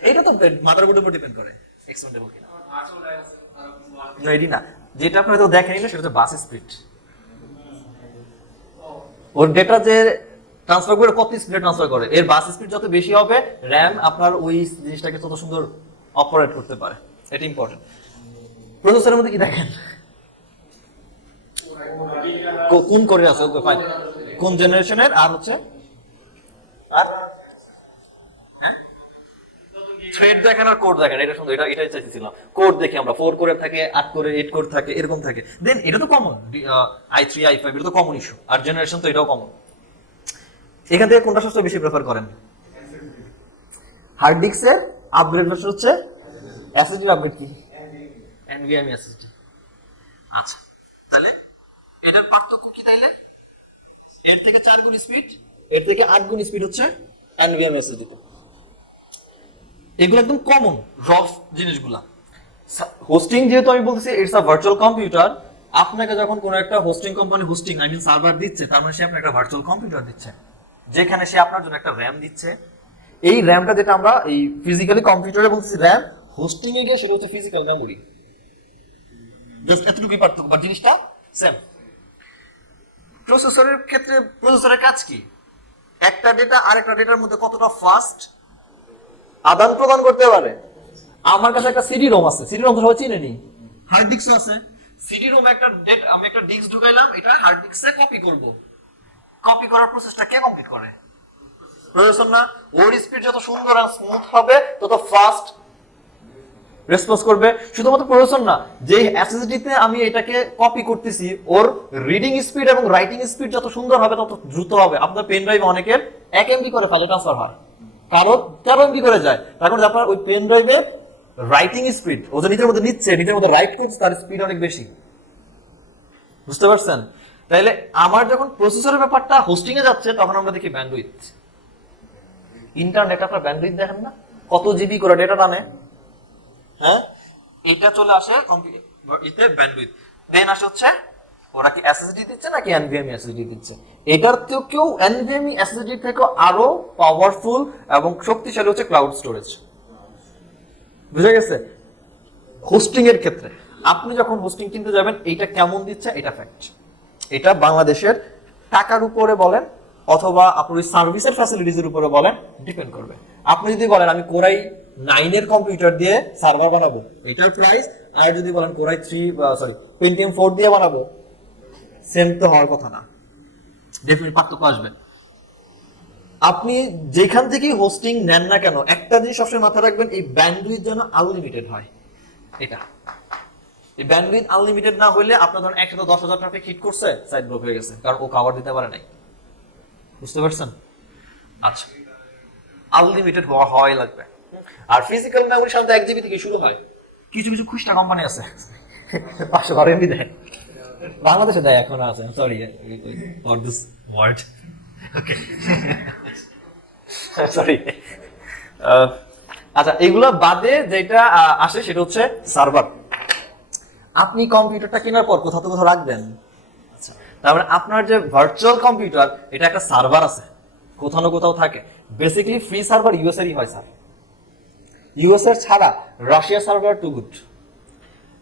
এটা তো মাদারবোর্ডের উপর ডিপেন্ড করে এক্সপেন্ডেবল কিনা। না এডি না, যেটা আপনি হয়তো দেখেনি না সেটা হচ্ছে বাস স্পিড। ওর ডেটা যে ট্রান্সফার করে কত স্পিডে ট্রান্সফার করে, এর বাস স্পিড যত বেশি হবে র‍্যাম আপনার ওই জিনিসটাকে তত সুন্দর অপারেট করতে পারে, এটা ইম্পর্টেন্ট। প্রসেসরের মধ্যে কি দেখেন? কোন করে আছে, ওকে ফাইন, কোন জেনারেশনের, আর হচ্ছে আর হ্যাঁ থ্রেড দেখেন আর কোড দেখেন, এটা সুন্দর, এটাই চাইছিলাম। কোড দেখি আমরা 4 কোরের থাকে, 8 কোরে, 8 কোর থাকে, এরকম থাকে। দেন এটা তো কমন, i3 i5 এটা তো কমন ইস্যু, আর জেনারেশন তো এটাও কমন। এখান থেকে কোনটা সবচেয়ে বেশি প্রেফার করেন? হার্ড ডিস্কের আপগ্রেড ভার্সন হচ্ছে এসএসডি এর আপগ্রেড কি? NVMe SSD. আচ্ছা তাহলে এটার পার্থক্য কি তাইলে? এর থেকে 4 গুণ স্পিড, এর থেকে 8 গুণ স্পিড হচ্ছে এনভিএমই এসএসডি তে। এগুলো একদম কমন রফ জিনিসগুলা। হোস্টিং যেহেতু আমি বলতেছি ইটস আ ভার্চুয়াল কম্পিউটার, আপনাকে যখন কোনো একটা hosting company hosting I mean server দিচ্ছে, তার মানে সে আপনাকে একটা ভার্চুয়াল কম্পিউটার দিচ্ছে, যেখানে সে আপনার জন্য একটা র‍্যাম দিচ্ছে। এই র‍্যামটা যেটা আমরা এই ফিজিক্যালি কম্পিউটারে বলতেছি র‍্যাম, হোস্টিং এ গিয়ে সেটা হচ্ছে ফিজিক্যাল মেমোরি। জাস্ট এতটুকুই পার্থক্য, বাট জিনিসটা সেম। প্রসেসরের ক্ষেত্রে প্রসেসরের কাজ কি? একটা ডেটা আরেকটা ডেটার মধ্যে কতটা ফাস্ট আদান প্রদান করতে পারে। আমার কাছে একটা সিডি রোম আছে, সিডি রোম তো সবাই চিনেনি, হার্ড ডিস্ক আছে। সিডি রোম একটা ডেটা, আমি একটা ডিস্ক ঢুকাইলাম, এটা হার্ড ডিস্কে কপি করব। কপি করার প্রসেসটা কে কমপ্লিট করে? প্রসেসর না? ওর স্পিড যত সুন্দর আর স্মুথ হবে তত ফাস্ট রেসপন্স করবে। শুধুমাত্র প্রসেসর না, যে এসএসডি তে আমি এটাকে কপি করতেছি, ওর রিডিং স্পিড এবং রাইটিং স্পিড যত সুন্দর হবে তত দ্রুত হবে। আপনার পেন ড্রাইভ অনেকের 1 এমবি করে ফাইল ট্রান্সফার হয়, কারণ 13 এমবি করে যায়। তার কারণে আপনার ওই পেন ড্রাইভের রাইটিং স্পিড, ও যে নিজের মধ্যে নিচ্ছে, নিজের মধ্যে রাইট করছে, তার স্পিড অনেক বেশি। বুঝতে পারছেন? তাইলে আমার যখন প্রসেসরের ব্যাপারটা হোস্টিং এ যাচ্ছে, তখন আমরা দেখি ব্যান্ডউইথ। ইন্টারনেট আপনার ব্যান্ডউইথ দেখেন না, কত জিবি করে ডেটা টানে। হ্যাঁ, এটা চলে আসে কম্পিউটারে ব্যান্ডউইথ। দেন আসে হচ্ছে ওরা কি এসএসডি দিচ্ছে নাকি এনভিএমই এসএসডি দিচ্ছে। এটার থেকেও এনভিএমই এসএসডি থেকে আরো পাওয়ারফুল এবং শক্তিশালী হচ্ছে ক্লাউড স্টোরেজ। বুঝা গেছে? হোস্টিং এর ক্ষেত্রে আপনি যখন হোস্টিং কিনতে যাবেন, এইটা কেমন দিচ্ছে এটা ফ্যাক্ট। এটা বাংলাদেশের টাকার উপরে বলেন অথবা আপনার ওই সার্ভিসের ফ্যাসিলিটিজের উপরে বলেন, ডিপেন্ড করবে। আপনি যদি বলেন আমি কোরাই 9 এর কম্পিউটার দিয়ে সার্ভার বানাবো, এটার প্রাইস, আর যদি বলেন কোরাই 3 পেন্টিয়াম 4 দিয়ে বানাবো, সেম তো হওয়ার কথা না, ডেফিনেটলি পার্থক্য আসবে। আপনি যেখান থেকেই হোস্টিং নেন না কেন, একটা জিনিস সবসময় মাথায় রাখবেন, এই ব্যান্ডউইথ যেন আনলিমিটেড হয়। এটা এই ব্যান্ডউইথ আনলিমিটেড না হলে আপনার ধরেন 110,000 ট্রাফিক হিট করছে, সাইট ব্লক হয়ে গেছে, কারণ ও কভার দিতে পারে নাই। বুঝতে পারছেন? আচ্ছা, আনলিমিটেড হওয়াই লাগবে। আর ফিজিক্যাল মেমোরি সাধারণত 1 জিবি থেকে শুরু হয়। কিছু কিছু খুচরা কোম্পানি আছে 512 এমবি দেয়, বাংলাদেশে দেয় এখন আছে, sorry for this word, okay sorry. আচ্ছা, এগুলো বাদে যেটা আসে সেটা হচ্ছে সার্ভার। আপনি কম্পিউটারটা কেনার পর কোথাও তো কোথাও রাখবেন। আচ্ছা, তার মানে আপনার যে ভার্চুয়াল কম্পিউটার, এটা একটা সার্ভার আছে, কোথাও না কোথাও থাকে। বেসিক্যালি ফ্রি সার্ভার ইউএস এরই হয় স্যার। ইউএস এর ছাড়া রাশিয়ার সার্ভার টু গুড,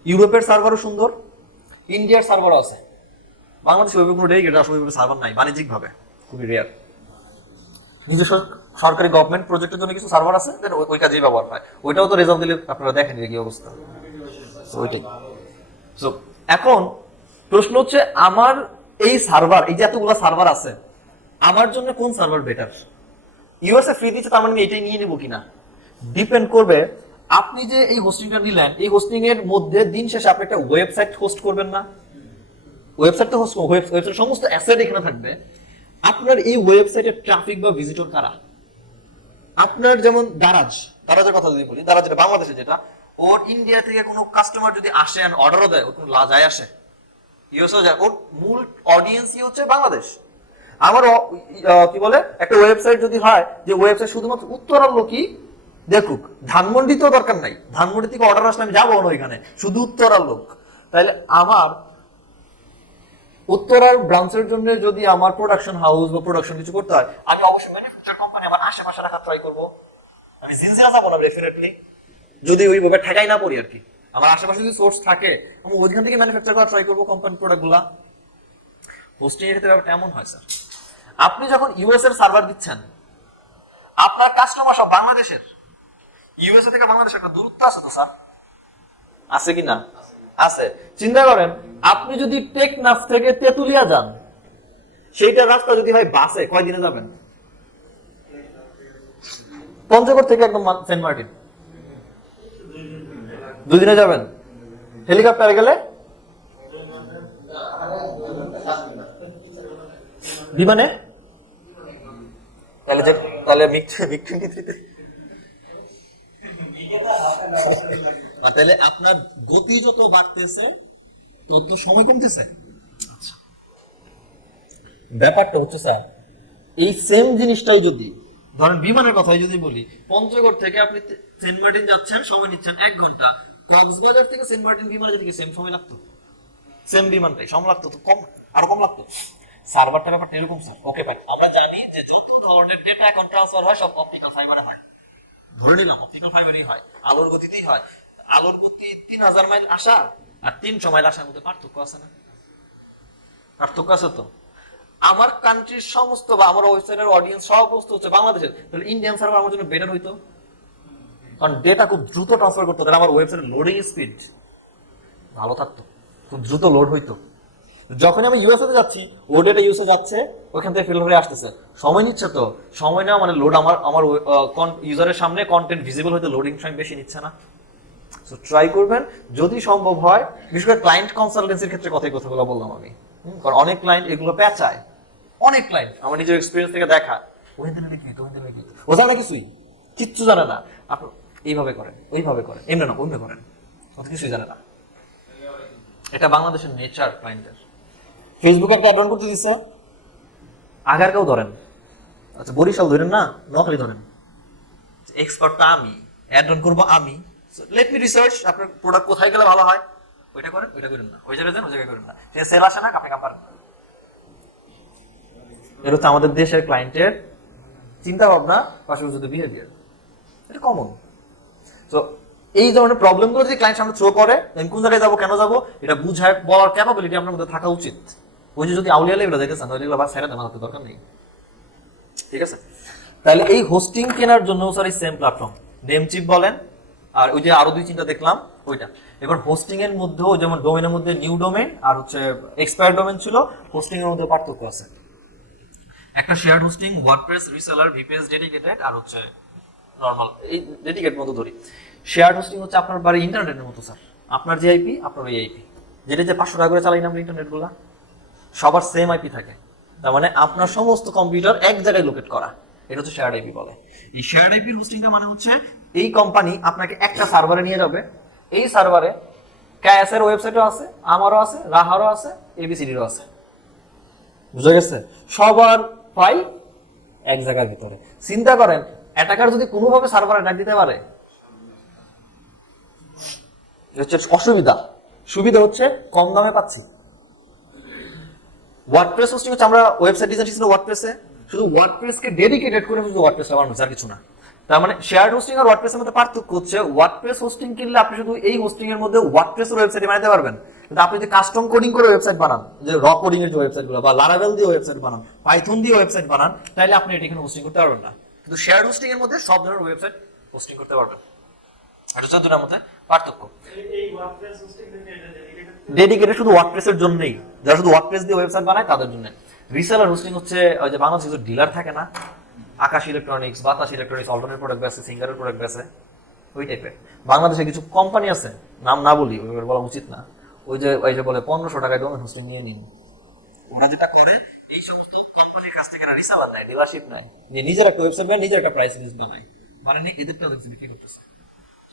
ইউরোপের সার্ভারও সুন্দর, ইন্ডিয়ার সার্ভারও আছে। বাংলাদেশে ওইভাবে কোনো ডেডিকেটেড আসলে সার্ভার নাই, বাণিজ্যিক ভাবে খুবই রেয়ার। নিজস্ব সরকারি গভর্নমেন্ট প্রজেক্টের জন্য কিছু সার্ভার আছে, দেন ওই কাজেই ব্যবহার হয়। ওইটাও তো রেজাল্ট দিলে আপনারা দেখেন কি অবস্থা। ওইটাই। সো এখন প্রশ্ন হচ্ছে, আমার এই সার্ভার, এই যে এতগুলো সার্ভার আছে, আমার জন্য কোন সার্ভার বেটার? ইউএসএ ফ্রি দিচ্ছে, তার মানে এটাই নিয়ে নেবো কিনা? ডিপেন্ড করবে আপনি যে এই হোস্টিংটা নিলেন, এই হোস্টিং এর মধ্যে দিন শেষে আপনি একটা ওয়েবসাইট হোস্ট করবেন না? ওয়েবসাইট তো হোস্ট, ওয়েবসাইট সমস্ত অ্যাসেট এখানে থাকবে। আপনার এই ওয়েবসাইটের ট্রাফিক বা ভিজিটর কারা? আপনার যেমন দারাজের কথা যদি বলি, দারাজ যেটা বাংলাদেশে, যেটা ওর ইন্ডিয়া থেকে কোনো কাস্টমার যদি আসে আর অর্ডারও দেয়, ওর কোনো যায় আসে, ইউএসও যায়, ওর মূল অডিয়েন্সই হচ্ছে বাংলাদেশ। আমার কি বলে একটা ওয়েবসাইট যদি হয় যে ওয়েবসাইট শুধুমাত্র উত্তরার লোকই দেখুক, ধানমন্ডিতেও দরকার নাই, ধানমন্ডি থেকে অর্ডার আসলে আমি যাবো না ওইখানে, শুধু উত্তরার লোক, তাহলে আমার উত্তরার ব্রাঞ্চের জন্য যদি আমার প্রোডাকশন হাউস বা প্রোডাকশন কিছু করতে হয়, আমি অবশ্যই ম্যানুফ্যাকচার কোম্পানি আমার আশেপাশে রাখা ট্রাই করবো। আমি জিনজিরা যাবো না ডেফিনেটলি, যদি ওইভাবে ঠেকাই না পড়ি আর কি। আমার আশেপাশে যদি সোর্স থাকে আমি ওইখান থেকে ম্যানুফ্যাকচার করা ট্রাই করবো কোম্পানি প্রোডাক্ট গুলা। হোস্টিং এর ক্ষেত্রে ব্যাপারটা এমন হয় স্যার, আপনি যখন ইউএস এর সার্ভার দিচ্ছেন, আপনার কাস্টমার সব বাংলাদেশের, ইউএসএ থেকে বাংলাদেশের একটা দূরত্ব আছে তো স্যার, আছে কি না? আছে। চিন্তা করেন আপনি যদি টেকনাফ থেকে তেতুলিয়া যান, সেইটা রাস্তা যদি হয় বাসে, কয় দিনে যাবেন? পঞ্চগড় থেকে একদম সেন্ট মার্টিন 2 দিনে যাবেন। হেলিকপ্টারে গেলে, বিমানে, তাহলে তাহলে আপনার গতি যত বাড়তেছে তত সময় কমতেছে। ব্যাপারটা হচ্ছে স্যার, এই সেম জিনিসটাই যদি ধরেন বিমানের কথাই যদি বলি, পঞ্চগড় থেকে আপনি সেন্ট মার্টিন যাচ্ছেন, সময় নিচ্ছেন 1 ঘন্টা, কক্সবাজার থেকে সেন্ট মার্টিন বিমানে যদি সেম সময় লাগতো, সেম বিমানটাই সময় লাগতো, তো কম, আরো কম লাগতো। সার্ভারটা ব্যাপারটা এরকম স্যার। ওকে ভাই, আমরা জানি যে যত ধরনের ডেটা এখন ট্রান্সফার হয় সব অপটিক্যাল ফাইবারে হয়, ধরে নিলাম অপটিক্যাল ফাইবারই হয়, আলোর গতিতেই হয়। আলোর গতি 3000 মাইল আসা আর 300 মাইল আসার মধ্যে পার্থক্য আছে না? পার্থক্য আছে তো। আমার কান্ট্রির সমস্ত বা আমার ওয়েবসাইটের অডিয়েন্স সমস্ত হচ্ছে বাংলাদেশের, তাহলে ইন্ডিয়ান সার্ভার আমার জন্য বেটার হইতো, কারণ ডেটা খুব দ্রুত ট্রান্সফার করতো, তাহলে আমার ওয়েবসাইটের লোডিং স্পিড ভালো থাকতো, খুব দ্রুত লোড হইতো। যখন আমি ইউএসএ তে যাচ্ছি, ও ডেটা ইউএসএ যাচ্ছে, ওখান থেকে ফিল হয়ে আসতেছে, সময় নিচ্ছে তো, সময় না মানে লোড আমার ইউজারের সামনে কন্টেন্ট ভিজিবল হইতে লোডিং টাইম বেশি নিচ্ছে না। সো ট্রাই করবেন যদি সম্ভব হয়, বিশেষ করে ক্লায়েন্ট কনসালটেন্সির ক্ষেত্রে কথাগুলো বললাম আমি, কারণ অনেক ক্লায়েন্ট এগুলো পেঁচায়, অনেক ক্লায়েন্ট আমার নিজের এক্সপিরিয়েন্স থেকে দেখা, ওই দিনে কি ও জানে কিছুই, কিচ্ছু জানে না, আপনি এইভাবে করেন, ওইভাবে করেন, এমনি না অন্য করেন, কত কিছুই জানে না। এটা বাংলাদেশের নেচার ক্লায়েন্টের। ফেসবুকে একটা অ্যাড রান করতে দিচ্ছে, আগার কেউ ধরেন, আচ্ছা বরিশাল ধরেন না, নোয়াখালী ধরেন, এক্সপার্টটা আমি, অ্যাড রান করবো আমি, লেট মি রিসার্চ আপনার প্রোডাক্ট কোথায় গেলে ভালো হয়, ওইটা করেন, ওইটা করেন না, ওই জায়গায় যান, ওই জায়গায় করেন না, সে সেল আসে না, আপনি কাপারেন। এটা হচ্ছে আমাদের দেশের ক্লায়েন্টের চিন্তা ভাবনা, পাশাপাশি যদি বিহেভিয়ার, এটা কমন। তো এই ধরনের প্রবলেম গুলো যদি ক্লায়েন্ট সামনে থ্রো করে, আমি কোন জায়গায় যাবো, কেন যাবো, এটা বুঝায় বলার ক্যাপাবিলিটি আপনার মধ্যে থাকা উচিত। ওই যে যদি আউলিয়া লেভেলে যাইতেছেন, তাহলে এগুলো আবার ছেড়ে দেওয়া দরকার নেই, ঠিক আছে? তাহলে এই হোস্টিং কেনার জন্য স্যার এই সেম প্ল্যাটফর্ম, নেমচিপ বলেন, আর ওই যে আরো 2-3টা দেখলাম ওইটা। এবার হোস্টিং এর মধ্যেও যেমন ডোমেনের মধ্যে নিউ ডোমেন আর হচ্ছে এক্সপায়ার ডোমেন ছিল, হোস্টিং এর মধ্যে পার্থক্য আছে। একটা shared hosting, WordPress, reseller, VPS dedicated, আর হচ্ছে নরমাল। এই ডেডিকেট মতো ধরি, শেয়ার্ড হোস্টিং হচ্ছে আপনার বাড়ি ইন্টারনেটের মতো স্যার, আপনার যে আইপি আপনার ওই আইপি, যেটা যে 500 টাকা করে চালাই না আমরা ইন্টারনেট গুলা, সবার সেম আইপি থাকে, তার মানে আপনার সমস্ত কম্পিউটার এক জায়গায় লোকেট করা, এটা হচ্ছে শেয়ার্ড আইপি বলে। এই শেয়ার্ড আইপির হোস্টিংটা মানে হচ্ছে এই কোম্পানি আপনাকে একটা সার্ভারে নিয়ে যাবে, এই সার্ভারে ক্যাএস এর ওয়েবসাইটও আছে, আমারও আছে, রাহারও আছে, এবিসিডিরও আছে, বুঝা গেছে? সবার ফাইল এক জায়গার ভিতরে। চিন্তা করেন অ্যাটাকার যদি কোনোভাবে সার্ভার অ্যাটাক দিতে পারে, হচ্ছে অসুবিধা। সুবিধা হচ্ছে কম দামে পাচ্ছি। ওয়ার্ডপ্রেস হোস্টিং হচ্ছে আমরা ওয়েবসাইট ডিজাইন শিখছি ওয়ার্ডপ্রেসে, শুধু ওয়ার্ডপ্রেসকে ডেডিকেটেড করে শুধু ওয়ার্ডপ্রেস বানানো, আর কিছু না। তার মানে শেয়ার্ড হোস্টিং আর ওয়ার্ডপ্রেসের মধ্যে পার্থক্য হচ্ছে, ওয়ার্ডপ্রেস হোস্টিং কিনলে আপনি শুধু এই হোস্টিং এর মধ্যে ওয়ার্ডপ্রেস ওয়েবসাইট বানাতে পারবেন, কিন্তু আপনি যদি কাস্টম কোডিং করে ওয়েবসাইট বানান, যে র কোডিং এর যে ওয়েবসাইট গুলো বা লারাভেল দিয়ে ওয়েবসাইট বানান, পাইথন দিয়ে ওয়েবসাইট বানান, তাহলে আপনি এটা এখানে হোস্টিং করতে পারবেন না। কিন্তু শেয়ার্ড হোস্টিং এর মধ্যে সব ধরনের ওয়েবসাইট হোস্টিং করতে পারবেন। এটা হচ্ছে দুটোর মধ্যে পার্থক্য। ডেডিকেটেড শুধু ওয়ার্ডপ্রেসের জন্যই, যারা শুধু ওয়ার্ডপ্রেস দিয়ে ওয়েবসাইট বানায় তাদের জন্য। রিসেলার হোস্টিং হচ্ছে ওই যে বাংলাদেশে কিছু ডিলার থাকে না, আকাশ ইলেকট্রনিক্স, বাতাস ইলেকট্রনিক্স, অল্টারনেট প্রোডাক্ট বেচে, সিঙ্গারের প্রোডাক্ট বেচে, ওই টাইপের। বাংলাদেশে কিছু কোম্পানি আছে, নাম না বলি, বলা উচিত না, ওই যে বলে 1500 টাকায় ডোমেন হোস্টিং নিয়ে নিন। ওরা যেটা করে এই সমস্ত কোম্পানির কাছ থেকে রিসেলার নেয়, ডিলারশিপ নেয়, যে নিজের একটা ওয়েবসাইট বানায়, নিজের একটা প্রাইস লিস্ট বানায়, মানে এদেরটা বিক্রি করতেছে,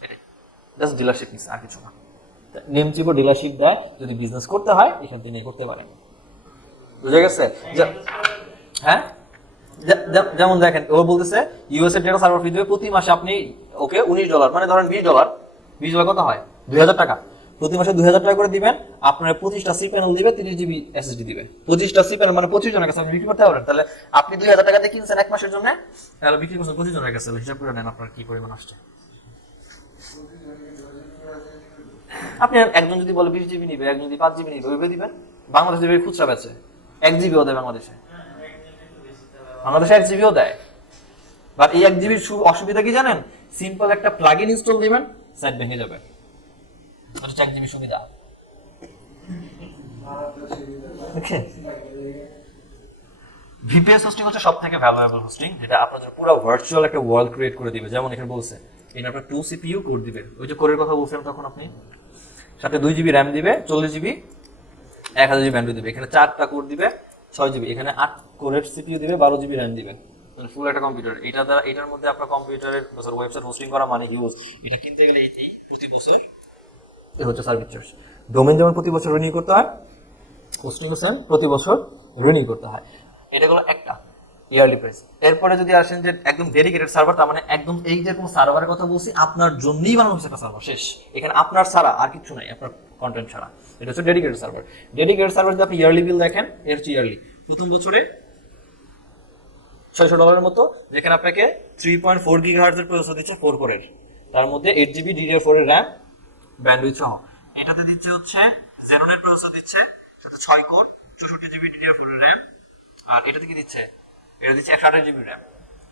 এটাই জাস্ট ডিলারশিপ নিচ্ছে, আর কিছু না। নেমচিপও ডিলারশিপ দেয়, যদি বিজনেস করতে হয় এখান থেকে করতে পারেন। বুঝা গেছে? হ্যাঁ, যেমন দেখেন ও বলতেছে ইউএস এর ডেটা সার্ভার ফি দেবে প্রতি মাসে আপনি ওকে $19, মানে ধরেন $20 কত হয়, 2000 টাকা। প্রতি মাসে 2000 টাকা করে দিবেন, আপনার 25টা সি প্যানেল দিবে, 30 জিবি এসএসডি দিবে। 25টা সি প্যানেল মানে 25 জনের কাছে আপনি বিক্রি করতে পারবেন। তাহলে আপনি 2000 টাকা দিয়ে কিনছেন এক মাসের জন্য, তাহলে বিক্রি করছেন 25 জনের কাছে, হিসাব করে নেন আপনার কি পরিমাণ আসছে। আপনি একজন যদি বলে 20 জিবি নিবে, একজন যদি 5 জিবি নিবে, ওইভাবে দিবেন। বাংলাদেশ জিবি খুচরা বেচে 1 জিবিও দেয় বাংলাদেশে, 1 জিবিও দেয়। বাট এই 1 জিবির অসুবিধা কি জানেন? সিম্পল একটা প্লাগইন ইনস্টল দিবেন, সাইট ভেঙে যাবে। এটা 1 জিবি সুবিধা। ওকে, ভিপিএস হোস্টিং হচ্ছে সবথেকে ভ্যালুয়েবল হোস্টিং, যেটা আপনাদের পুরো ভার্চুয়াল একটা ওয়ার্ল্ড ক্রিয়েট করে দিবে। যেমন এখানে বলছে এখানে আপনার 2 সিপিইউ কোর দিবে, ওই যে কোরের কথা বলছিলাম তখন, আপনি সাথে 2 জিবি র্যাম দিবে, 40 জিবি 1000 জিবি ব্যান্ডউইথ দিবে। এখানে 4টা কোর দিবে 6 জিবি, এখানে 8 কোরের সিপিইউ দিবে, 12 জিবি র্যাম দিবে, মানে ফুল একটা কম্পিউটার। এটা দ্বারা এটার মধ্যে আপনার কম্পিউটারের ওয়েবসাইট হোস্টিং করা মানে হিউজ। এটা কিনতে গেলে এই প্রতি বছর এই হচ্ছে সার্ভিস চার্জ। ডোমেইন যেমন প্রতি বছর রিনিউ করতে হয়, হোস্টিং প্রতি বছর রিনিউ করতে হয়। এটা হলো একটা ইয়ারলি প্রাইস। এরপরে যদি আসেন যে একদম ডেডিকেটেড সার্ভার, তার মানে একদম এই যে কোন সার্ভারের কথা বলছি, আপনার জন্যই বানানো হচ্ছে একটা সার্ভার, শেষ। এখানে আপনার ছাড়া আর কিছু নাই, আপনার কন্টেন্ট ছাড়া। এটা হচ্ছে ডেডিকেটেড সার্ভার। ডেডিকেটেড সার্ভার যদি আপনি ইয়ারলি বিল দেখেন, এর হচ্ছে ইয়ারলি প্রথম বছরে $600 মতো, যেখানে আপনাকে 3.4 GHz এর প্রসেসর দিচ্ছে 4 কোরের, তার মধ্যে 8 জিবি DDR4 এর র্যাম ব্যান্ডউইথ সহ। এটাতে দিচ্ছে হচ্ছে জেননের প্রসেসর দিচ্ছে, সাথে 6 কোর 64 জিবি DDR4 এর র্যাম। আর এটাতে কি দিচ্ছে? এটা দিচ্ছে 128 জিবি র্যাম,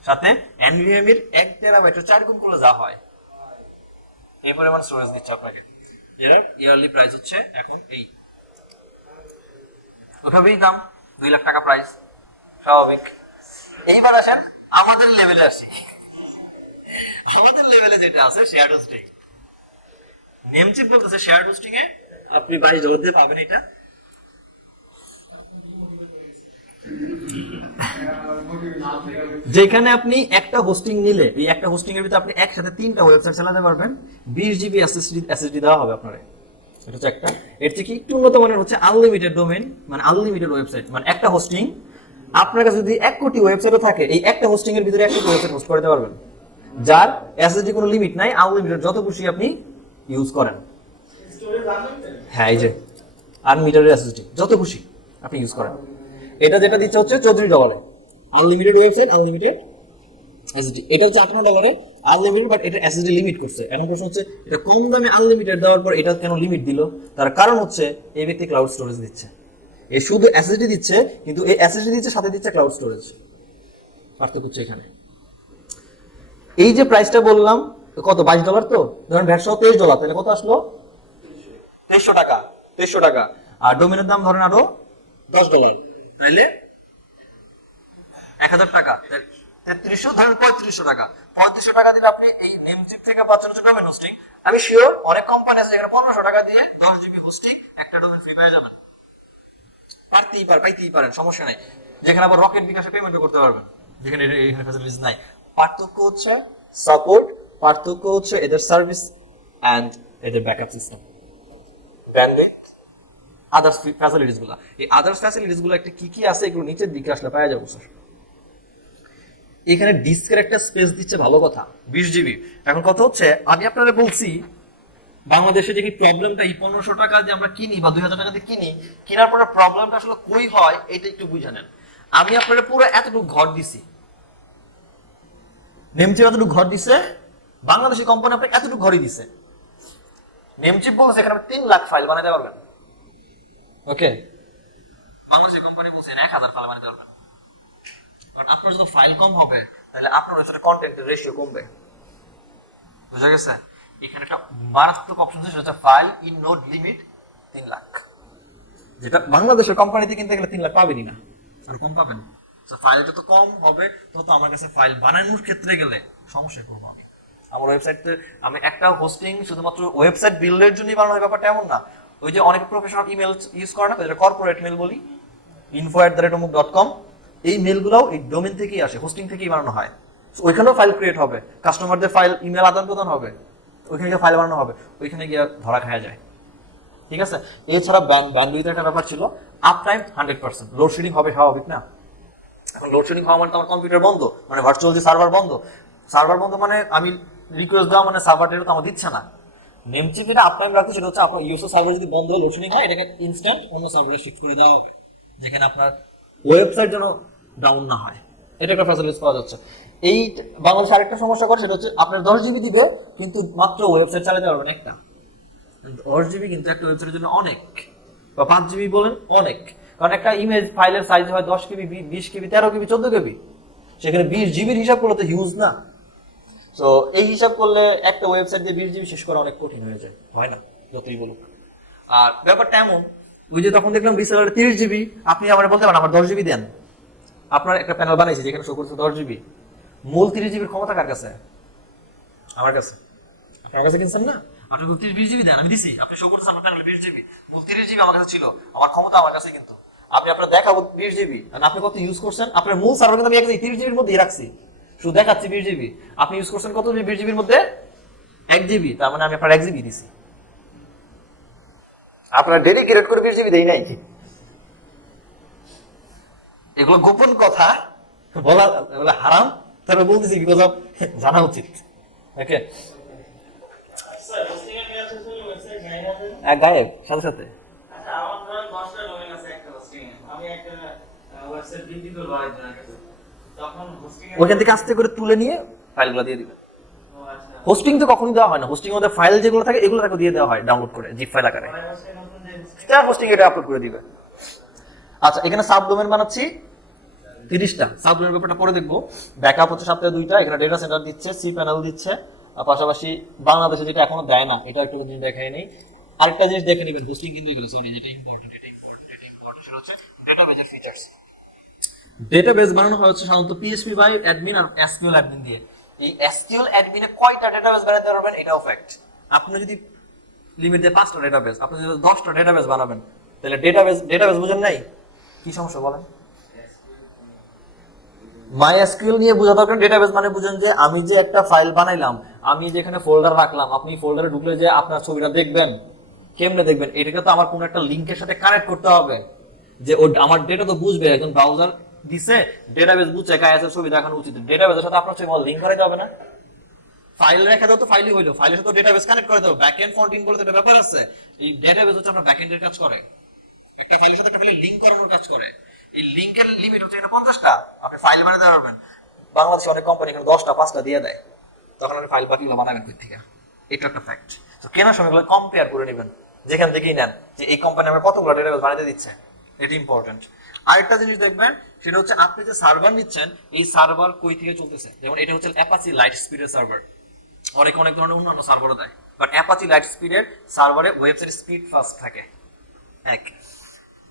সাথে NVMe এর 1 টেরাবাইট 4 গুণ করলে যা হয় এই পরিমাণ স্টোরেজ দিচ্ছে আপনাকে। এর ইয়ারলি প্রাইস হচ্ছে এখন এই ওভাবেই দাম 2 লাখ টাকা প্রাইস, স্বাভাবিক। এইবার আসেন আমাদের লেভেলে আসি। আমাদের লেভেলে যেটা আছে শেয়ার হোস্টিং। নেমচিপ বলতেছে শেয়ার হোস্টিং এ আপনি $22 দিয়ে পাবেন এটা। যেখানে আপনি একটা হোস্টিং নিলে, এই একটা হোস্টিং এর ভিতরে আপনি একসাথে 3টা ওয়েবসাইট চালাতে পারবেন, 20 জিবি এসএসডি দেওয়া হবে আপনার। এটা হচ্ছে একটা। এর থেকে একটু উন্নত মানের হচ্ছে আনলিমিটেড ডোমেইন, মানে আনলিমিটেড ওয়েবসাইট, মানে একটা হোস্টিং আপনার কাছে যদি 1 কোটি ওয়েবসাইটও থাকে, এই একটা হোস্টিং এর ভিতরে 1 কোটি ওয়েবসাইট হোস্ট করতে পারবেন, যার এসএসডি কোনো লিমিট নাই, আনলিমিটেড, যত খুশি আপনি ইউজ করেন। হ্যাঁ, এই যে আনলিমিটেড এসএসডি যত খুশি আপনি ইউজ করেন। এটা যেটা দিচ্ছে হচ্ছে $34 আনলিমিটেড ওয়েবসাইট, আনলিমিটেড এসএসডি। এটা হচ্ছে $58 আনলিমিটেড, বাট এটা এসএসডি লিমিট করছে। এখন প্রশ্ন হচ্ছে এটা কম দামে আনলিমিটেড দেওয়ার পর এটা কেন লিমিট দিল? তার কারণ হচ্ছে এই ব্যক্তি ক্লাউড স্টোরেজ দিচ্ছে। এ শুধু এসএসডি দিচ্ছে, কিন্তু এই এসএসডি দিচ্ছে সাথে দিচ্ছে ক্লাউড স্টোরেজ। পার্থক্য হচ্ছে এখানে। এই যে প্রাইসটা বললাম কত, $22 তো, ধরেন ভ্যাট সহ $23, তাহলে কত আসলো? 2300 টাকা। 2300 টাকা। আর ডোমেনের দাম ধরেন আরো $10, তাইলে 1000 টাকা, 3300, ধরেন 3500 টাকা। 3500 টাকা দিলে আপনি এই নেমচিপ থেকে পাচ্ছেন হচ্ছে ডোমেন হোস্টিং। আমি শিওর অনেক কোম্পানি আছে যেখানে 1500 টাকা দিয়ে 10 জিবি হোস্টিং একটা ডোমেন ফ্রি পেয়ে যাবেন। পাইতেই পারেন, সমস্যা নাই। যেখানে আবার রকেট বিকাশে পেমেন্ট করতে পারবেন, যেখানে এখানে ফ্যাসিলিটিস নাই। পার্থক্য হচ্ছে সাপোর্ট, পার্থক্য হচ্ছে এদের সার্ভিস এন্ড এদের backup system, bandwidth, others facilities গুলো। এই আদার্স ফ্যাসিলিটিস গুলো একটা কি কি আছে এগুলো নিচের দিকে আসলে পাওয়া যাবে স্যার। এখানে ডিস্কের একটা স্পেস দিচ্ছে, ভালো কথা, 20 জিবি। এখন কথা হচ্ছে আমি আপনাদের বলছি বাংলাদেশে যে কি প্রবলেমটা, এই 1500 টাকা যে আমরা কিনি বা 2000 টাকা দিয়ে কিনি, কেনার পরে প্রবলেমটা আসলে কই হয় এটা একটু বুঝে নেন। আমি আপনাদের পুরো এতটুকু ঘর দিছি, নেমচিপ এতটুকু ঘর দিছে, বাংলাদেশি কোম্পানি আপনাকে এতটুকু ঘরই দিছে। নেমচিপ বলছে এখানে 3 লাখ ফাইল বানাতে পারবেন, ওকে। বাংলাদেশি কোম্পানি বলছে 1000 ফাইল বানাতে পারবেন। কারণ আপনার যত ফাইল কম হবে, তাহলে আপনার ওইখানে কন্টেন্টের রেশিও কমবে। বুঝা গেছে? এখানে একটা মারাত্মক অপশন আছে, সেটা হচ্ছে file in note limit 3 lakh, যেটা বাংলাদেশের কোম্পানিতে কিনতে গেলে 3 লাখ পাবেনই না, আর কম পাবেন। তো ফাইল যত কম হবে তত আমার কাছে ফাইল বানানোর ক্ষেত্রে গেলে সমস্যায় পড়বো আমি। আমার ওয়েবসাইটে আমি একটা হোস্টিং শুধুমাত্র ওয়েবসাইট বিল্ডের জন্যই বানানোর ব্যাপারটা এমন না। ওই যে অনেক প্রফেশনাল ইমেল ইউজ করে না, যেটা কর্পোরেট মেল বলি, info@omuk.com, এই মেলগুলোও এই ডোমেন থেকেই আসে, হোস্টিং থেকেই বানানো হয়। ওইখানেও ফাইল ক্রিয়েট হবে, কাস্টমারদের ফাইল ইমেল আদান প্রদান হবে, ওইখানে গিয়ে ফাইল বানানো হবে, ওইখানে গিয়ে ধরা খাওয়া যায়। ঠিক আছে, এছাড়া ব্যান্ডউইথের একটা ব্যাপার ছিল, আপ টাইম 100%, লোডশেডিং হবে স্বাভাবিক না? এখন লোডশেডিং হওয়া মানে তো আমার কম্পিউটার বন্ধ, মানে ভার্চুয়াল যে সার্ভার বন্ধ মানে আমি রিকোয়েস্ট দেওয়া মানে সার্ভার ডেটা তো আমার দিচ্ছে না। নেমচিপ যেটা আপ টাইম রাখতে সেটা হচ্ছে আপনার ইউএসও সার্ভার যদি বন্ধ হয়ে লোডশেডিং হয়, এটাকে ইনস্ট্যান্ট অন্য সার্ভারে শিফট করে দেওয়া হবে, যেখানে আপনার ওয়েবসাইট যেন ডাউন না হয়। এটা একটা ফ্যাসিলিটিস পাওয়া যাচ্ছে। এই বাংলাদেশে আরেকটা সমস্যা করে, সেটা হচ্ছে আপনার 10 জিবি দিবে কিন্তু মাত্র ওয়েবসাইট চালাতে পারবেন একটা। 10 জিবি কিন্তু একটা ওয়েবসাইটের জন্য অনেক, বা 5 জিবি বলেন অনেক, কারণ একটা ইমেজ ফাইলের সাইজ হয় 10 কেবি, 20 কেবি, 13 কেবি, 14 কেবি, সেখানে 20 জিবির হিসাব করলে তো হিউজ না। তো এই হিসাব করলে একটা ওয়েবসাইট দিয়ে 20 জিবি শেষ করা অনেক কঠিন হয়ে যায়, হয় না যতই বলুক। আর ব্যাপারটা এমন, ওই যে তখন দেখলাম রিসেলারে 30 জিবি, আপনি আমার বলতে পারেন আমার 10 জিবি দেন, আপনার একটা প্যানেল বানাইছে যেখানে শো করছে 10 জিবি, মূল 30 জিবির ক্ষমতা কার কাছে? আমার কাছে। আপনার কাছে কিনছেন না, আপনি 20 জিবি দেন, আমি দিছি, আপনি শো করতেছেন আপনার প্যানেলে 20 জিবি, মূল 30 জিবি আমার কাছে ছিল, আমার ক্ষমতা আমার কাছে, কিন্তু আপনি আপনার দেখাবো 20 জিবি, আর আপনি কত ইউজ করছেন, আপনার মূল সার্ভার কিন্তু আমি 30 জিবির মধ্যেই রাখছি, শুধু দেখাচ্ছি 20 জিবি, আপনি ইউজ করছেন কত জিবি? 20 জিবির মধ্যে 1 জিবি, তার মানে আমি আপনার 1 জিবি দিছি, আপনার ডেডিকেটেড করে 20 জিবি দেই নাই। এগুলো গোপন কথা বলা, এগুলো হারাম, তারপরে বলতেছি বিকজ অফ জানা উচিত। ওকে, গায়েব সাথে সাথে ওইখান থেকে আস্তে করে তুলে নিয়ে ফাইলগুলো দিয়ে দিবেন। হোস্টিং তো কখনোই দেওয়া হয় না, হোস্টিং আমাদের ফাইল যেগুলো থাকে এগুলো তাকে দিয়ে দেওয়া হয় ডাউনলোড করে জিপ ফাইল আকারে, তার হোস্টিং এটা আপলোড করে দিবে। আচ্ছা, এখানে সাব ডোমেন বানাচ্ছি 30টা, সাব ডোমেন ব্যাপারটা পরে দেখবো। ব্যাকআপ হচ্ছে সপ্তাহে 2টা, এখানে ডেটা সেন্টার দিচ্ছে, সি প্যানেল দিচ্ছে, আর পাশাপাশি বাংলাদেশে যেটা এখনো দেয় না, এটা একটু জিনিস দেখাই নেই। আরেকটা জিনিস দেখে নেবেন, হোস্টিং কিন্তু এগুলো সরি, যেটা ইম্পর্টেন্ট সেটা হচ্ছে ডেটাবেজের ফিচার্স। ডেটাবেজ বানানো হয় হচ্ছে সাধারণত পিএইচপি বাই অ্যাডমিন আর এসকিউএল অ্যাডমিন দিয়ে। এই এসকিউএল অ্যাডমিনে কয়টা ডেটাবেজ বানাতে পারবেন এটাও ফ্যাক্ট। আপনি যদি লিমিট দিয়ে 5টা ডেটাবেজ, আপনি যদি 10টা ডেটাবেজ বানাবেন, তাহলে ডেটাবেজ বুঝেন নাই? কি সমস্যা বলেন? মাইএসকিউএল নিয়ে বোঝা দরকার। ডেটাবেজ মানে বুঝেন যে আমি যে একটা ফাইল বানাইলাম, আমি যেখানে ফোল্ডার রাখলাম, আপনি ফোল্ডারে ঢুকলে যে আপনার ছবিটা দেখবেন, কেমনে দেখবেন? এটাকে তো আমার কোনো একটা লিংকের সাথে কানেক্ট করতে হবে, যে ও আমার ডেটা তো বুঝবে, একজন ব্রাউজার দিছে, ডেটাবেজ বুঝছে কাছে ছবি দেখানো উচিত, ডেটাবেজের সাথে আপনার ছবি লিংক করাইতে হবে না? ফাইল রেখে দাও তো ফাইলই হইলো, ফাইলের সাথে ডেটাবেজ কানেক্ট করে দাও, ব্যাকএন্ড ফ্রন্টএন্ড বলে তো একটা ব্যাপার আছে। এই ডেটাবেজ হচ্ছে আপনার ব্যাকএন্ডের কাজ করে, একটা ফাইলের সাথে একটা ফাইলে লিংক করানোর কাজ করে। এই লিংকের লিমিট হচ্ছে এখানে 50টা, আপনি ফাইল বানাতে পারবেন। বাংলাদেশে অনেক কোম্পানি এখানে 10টা 5টা দিয়ে দেয়, তখন আপনি ফাইল বাকিগুলো বানাবেন কই থেকে? এটা একটা ফ্যাক্ট। তো কেনার সময় এগুলো কম্পেয়ার করে নেবেন, যেখান থেকেই নেন, যে এই কোম্পানি আমার কতগুলো ডেটাবেজ বানাতে দিচ্ছে, এটা ইম্পর্টেন্ট। আরেকটা জিনিস দেখবেন, সেটা হচ্ছে আপনি যে সার্ভার নিচ্ছেন, এই সার্ভার কই থেকে চলতেছে। যেমন এটা হচ্ছে অ্যাপাচি লাইট স্পিডের সার্ভার, অনেক ধরনের অন্যান্য সার্ভারও দেয়, বাট অ্যাপাচি লাইট স্পিডের সার্ভারে ওয়েবসাইট স্পিড ফাস্ট থাকে। এক,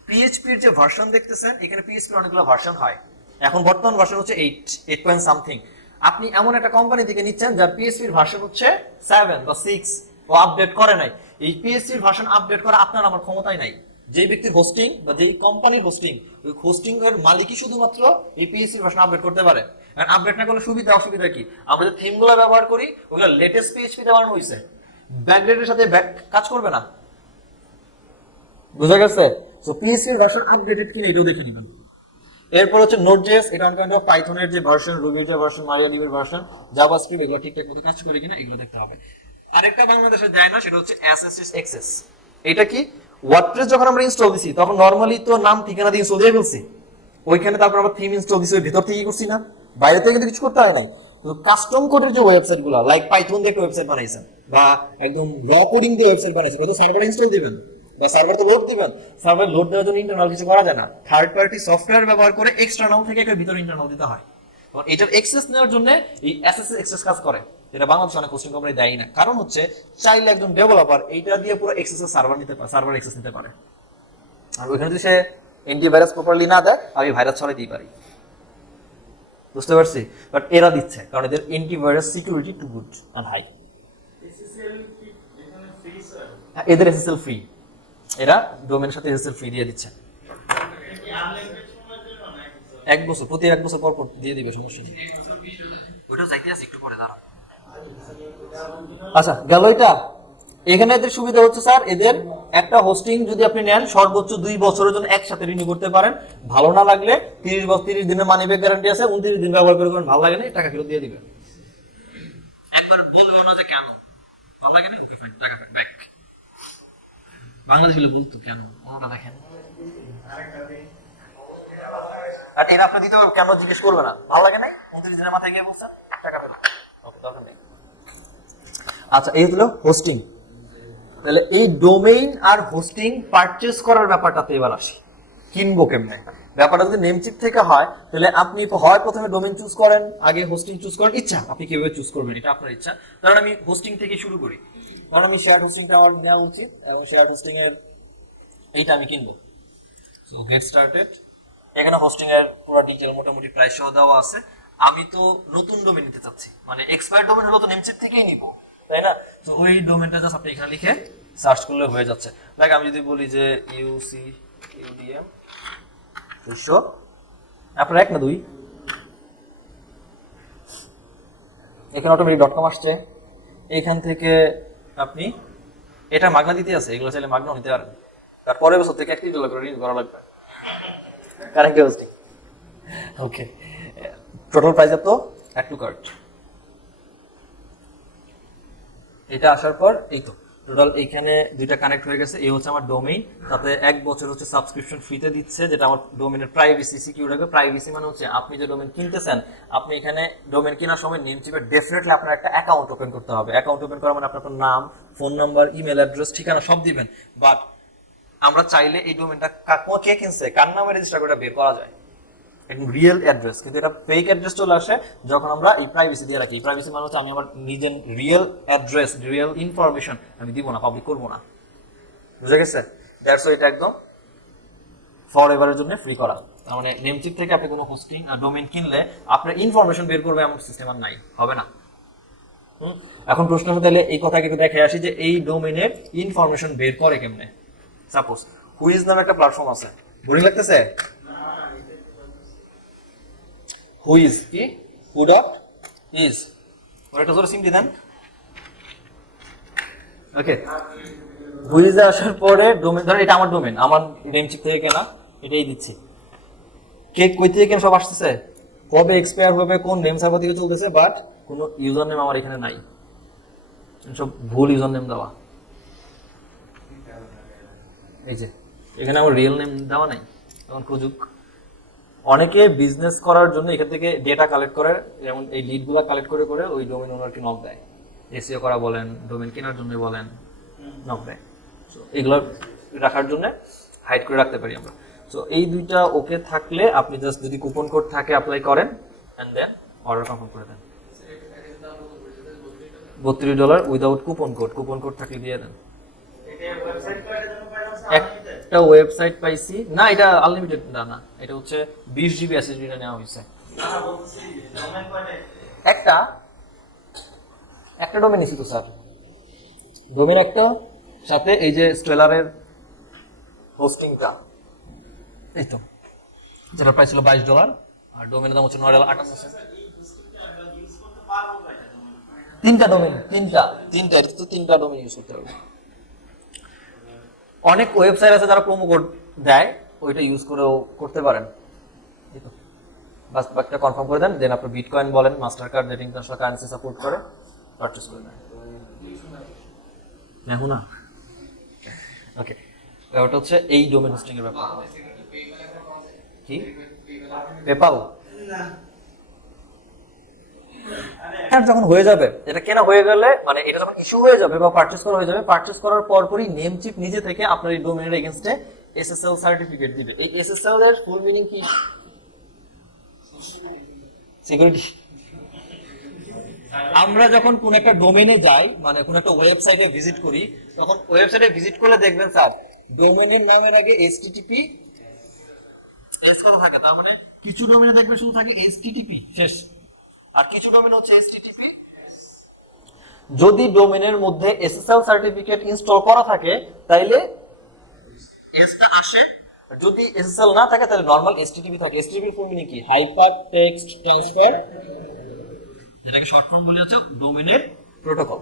পিএইচপির যে ভার্সন দেখতেছেন, এখানে পিএইচপির অনেকগুলো ভার্সন হয়, এখন বর্তমান ভার্সন হচ্ছে 8 পয়েন্ট সামথিং। আপনি এমন একটা কোম্পানি থেকে নিচ্ছেন যার পিএইচপির ভার্সন হচ্ছে 7 বা 6, ও আপডেট করে নাই। এই পিএইচপির ভার্সন আপডেট করা আপনার আমার ক্ষমতায় নাই। যেই ব্যক্তির হোস্টিং বা যেই কোম্পানির হোস্টিং, ওই হোস্টিং এর মালিকই শুধুমাত্র এই পিএইচপির ভার্সন আপডেট করতে পারে। কারণ আপডেট না করলে সুবিধা অসুবিধা কি? আমরা যে থিমগুলো ব্যবহার করি ওগুলো লেটেস্ট পিএইচপি তে বানানো হয়েছে, ব্যাকডেটের সাথে কাজ করবে না। বুঝা গেছে? সো পিএইচপির ভার্সন আপডেটেড কিনা এটাও দেখে নেবেন। এরপর হচ্ছে নোড.জেএস, এটা অনেক পাইথনের যে ভার্সন, রুবির যে ভার্সন, মারিয়াডিবির ভার্সন, জাভাস্ক্রিপ্ট, এগুলো ঠিকঠাক মতো কাজ করে কিনা এগুলো দেখতে হবে। আরেকটা বাংলাদেশে যায় না, সেটা হচ্ছে এসএসএস এক্সেস। এটা কি? ওয়ার্ডপ্রেস যখন আমরা ইনস্টল দিছি, তখন নরমালি তো নাম ঠিকানা দিয়ে ইনস্টল দিয়ে ফেলছি, ওইখানে তারপর আমরা থিম ইনস্টল দিছি, ওই ভিতর থেকে করছি না, বাইরে থেকে কিন্তু কিছু করতে হয় নাই। তো কাস্টম কোডের যে ওয়েবসাইটগুলো, লাইক পাইথন দিয়ে একটা ওয়েবসাইট বানাইছেন, বা একদম র কোডিং দিয়ে ওয়েবসাইট বানাইছেন, তো সার্ভার ইনস্টল দিবেন বা সার্ভার তো লোড দিবেন। সার্ভার লোড দেওয়ার জন্য ইন্টারনাল কিছু করা যায় না, থার্ড পার্টি সফটওয়্যার ব্যবহার করে এক্সটার্নাল থেকে একটা ভিতর ইন্টারনাল দিতে হয়। এবং এটার অ্যাক্সেস নেওয়ার জন্য এই এসএসএস অ্যাক্সেস কাজ করে, যেটা বাংলাদেশে অনেক হোস্টিং কোম্পানি দেয় না। কারণ হচ্ছে চাইলে একজন ডেভেলপার এইটা দিয়ে পুরো এক্সেস সার্ভার নিতে পারে, সার্ভার অ্যাক্সেস নিতে পারে। আর ওইখানে যদি সে অ্যান্টিভাইরাস প্রপারলি না দেয়, আমি ভাইরাস ছড়াই দিতে পারি। বুঝতে পারছি? বাট এরা দিচ্ছে কারণ এদের antivirus security too good and high. এদের এসএসএল ফ্রি, এরা ডোমেনের সাথে এসএসএল ফ্রি দিয়ে দিচ্ছে। 1 বছর, প্রতি 1 বছর পর পর দিয়ে দিবে, সমস্যা নেই। ওইটাও চাইতে আছে, একটু পরে দাঁড়া। আচ্ছা গেল এটা। এখানে এদের সুবিধা হচ্ছে স্যার, এদের একটা হোস্টিং যদি আপনি নেন সর্বোচ্চ 2 বছরের জন্য একসাথে রিনিউ করতে পারেন। ভালো না লাগলে 30 দিনের মানি ব্যাক গ্যারান্টি আছে, 29 দিন ব্যবহার করে ভালো লাগে না টাকা ফেরত দিয়ে দিবে। একবার বলবো না যে কেন ভালো লাগে না, ওকে ফাইন, টাকা ব্যাক। বাংলাদেশ হলে বলতো কেন, ওটা দেখেন। আর এরা আপনি দিতে কেন জিজ্ঞেস করবে না, ভালো লাগে নাই, 29 দিনের মাথায় গিয়ে বলছেন টাকা ফেরত, ওকে দরকার নেই। আচ্ছা এই হলো হোস্টিং। তাহলে এই ডোমেইন আর হোস্টিং পারচেজ করার ব্যাপারটাতে এবার আসি, কিনবো কেমনে। ব্যাপারটা যদি নেমচিপ থেকে হয় তাহলে আপনি হয় প্রথমে ডোমেইন চুজ করেন, আগে হোস্টিং চুজ করেন, ইচ্ছা আপনি কিভাবে চুজ করবেন এটা আপনার ইচ্ছা। কারণ আমি হোস্টিং থেকে শুরু করি, কারণ আমি শেয়ার হোস্টিংটা আমার নেওয়া উচিত এবং শেয়ার হোস্টিং এর এইটা আমি কিনবো। So get started. এখানে হোস্টিং এর পুরো ডিটেইল মোটামুটি প্রাইস সহ দেওয়া আছে। আমি তো নতুন ডোমেইন নিতে চাচ্ছি, মানে এক্সপায়ার্ড ডোমেইন হলো তো নেমচিপ থেকেই নিব, তাই না? তো ওই ডোমেইনটা জাস্ট আপনি এখানে লিখে সার্চ করলে হয়ে যাচ্ছে। লাইক আমি যদি বলি যে ইউসি ইউডিএম 200, আপনার 1 না 2, এখানে অটোমেটিক .com আসছে। এইখান থেকে আপনি এটা মাগনা দিতে আছে, এগুলো চাইলে মাগনা নিতে পারেন। তারপরে বছর থেকে $1 করে রিনিউ করা লাগবে কারেন্ট হোস্টিং। ওকে, টোটাল প্রাইস এত অ্যাড টু কার্ট। এটা আসার পর এই তো টোটাল এখানে দুইটা কানেক্ট হয়ে গেছে। এই হচ্ছে আমার ডোমেইন, তাতে 1 বছর হচ্ছে সাবস্ক্রিপশন ফ্রিতে দিচ্ছে, যেটা আমার ডোমেইনের প্রাইভেসি সিকিউর রাখবে। প্রাইভেসি মানে হচ্ছে আপনি যে ডোমেইন কিনতেছেন, আপনি এখানে ডোমেইন কেনার সময় নেমচিপে ডেফিনেটলি আপনার একটা অ্যাকাউন্ট ওপেন করতে হবে। অ্যাকাউন্ট ওপেন করা মানে আপনার নাম, ফোন নাম্বার, ইমেল অ্যাড্রেস, ঠিকানা সব দিবেন। বাট আমরা চাইলে এই ডোমেইনটা কে কিনছে, কার নামে রেজিস্টার করে বের করা যায়, একদম রিয়েল অ্যাড্রেস। কিন্তু এটা ফেক অ্যাড্রেস চলে আসে যখন আমরা এই প্রাইভেসি দিয়ে রাখি। প্রাইভেসি মানে হচ্ছে আমি আমার নিজের রিয়েল অ্যাড্রেস, রিয়েল ইনফরমেশন আমি দিব না, পাবলিক করবো না। বুঝে গেছে? দ্যাটস ওয়াই এটা একদম ফর এভারের জন্য ফ্রি করা। তার মানে নেমচিপ থেকে আপনি কোনো হোস্টিং আর ডোমেইন কিনলে আপনার ইনফরমেশন বের করবে এমন সিস্টেম আর নাই, হবে না। এখন প্রশ্ন হতে গেলে এই কথা কিন্তু দেখে আসি যে এই ডোমেইনের ইনফরমেশন বের করে কেমনে। সাপোজ হুইজ নামে একটা প্ল্যাটফর্ম আছে, বোরিং লাগতেছে? হুইজ কি, হু ডট ইজ, ওটা জোরে সিম দেন। ওকে, হুইজে আসার পরে ডোমেইন, ধরেন এটা আমার ডোমেইন, আমার নেমচিপ থেকে কেনা, এটাই দিচ্ছি। কে কই থেকে কেন সব আসতেছে, কবে এক্সপায়ার হবে, কোন নেম সার্ভার থেকে চলতেছে, বাট কোনো ইউজার নেম আমার এখানে নাই, সব ভুল ইউজার নেম দেওয়া। এই যে এখানে আমার রিয়েল নেম দেওয়া নাই, এখন খুঁজুক। অনেকে বিজনেস করার জন্য এখান থেকে ডেটা কালেক্ট করে, যেমন এই লিডগুলো কালেক্ট করে করে ওই ডোমেইন ওনারকে নক দেয়, এসইও করা বলেন, ডোমেইন কেনার জন্য বলেন, নক দেয়। সো এগুলো রাখার জন্য হাইড করে রাখতে পারি আমরা। সো এই দুইটা ওকে থাকলে আপনি জাস্ট যদি কুপন কোড থাকে অ্যাপ্লাই করেন এন্ড দেন অর্ডার কনফার্ম করে দেন। $32 without coupon code, coupon code থাকলে দিয়ে দেন। একটা ওয়েবসাইট পাইছি না, এটা আনলিমিটেড না, এটা হচ্ছে 20 GB এসএসডিটা নেওয়া হয়েছে। একটা ডোমেইন নিছি তো স্যার, ডোমেইন একটা, সাথে এই যে স্টেলারের হোস্টিংটা, এই তো যেটা প্রাইস ছিল $22 আর ডোমেইনের দাম হচ্ছে $9.88। তিনটা ডোমেইন, তিনটা ডোমেইন ইউজ করতে হবে। অনেক ওয়েবসাইট আছে যারা প্রোমো কোড দেয়, ওইটা ইউজ করেও করতে পারেন। বাস বাকিটা কনফার্ম করে দেন, দেন আপনি বিটকয়েন বলেন, মাস্টার কার্ড, যেটা ইন্টারন্যাশনাল কারেন্সি সাপোর্ট করে, পারচেজ করে নেন। দেখো না, ওকে, ওটা হচ্ছে এই ডোমেইন হোস্টিং এর ব্যাপার। কি পেপাল যখন হয়ে যাবে, এটা কেনা হয়ে গেলে, মানে এটা যখন ইস্যু হয়ে যাবে বা পারচেজ করা হয়ে যাবে, পারচেজ করার পরপরই নেমচিপ নিজে থেকে আপনার এই ডোমেইনের এগেইনস্টে এসএসএল সার্টিফিকেট দিবে। এই এসএসএল এর ফুল মিনিং কি? সিকিউরিটি। আমরা যখন কোন একটা ডোমেইনে যাই, মানে কোন একটা ওয়েবসাইটে ভিজিট করি, তখন ওয়েবসাইটে ভিজিট করলে দেখবেন স্যার ডোমেইনের নামের আগে http স্পেস করা থাকে। তার মানে কিছু ডোমেইনে দেখবেন শুধু থাকে http শেষ, আর কিছু ডোমেইন হচ্ছে http। যদি ডোমেইনের মধ্যে এসএসএল সার্টিফিকেট ইনস্টল করা থাকে তাইলে এসটা আসে, যদি এসএসএল না থাকে তাহলে নরমাল এসটিটিপি থাকে। এসটিটিপি ফুল মিনিং কি? হাইপার টেক্সট ট্রান্সফার, যেটাকে শর্ট ফর্ম বলে হচ্ছে ডোমেনের প্রোটোকল,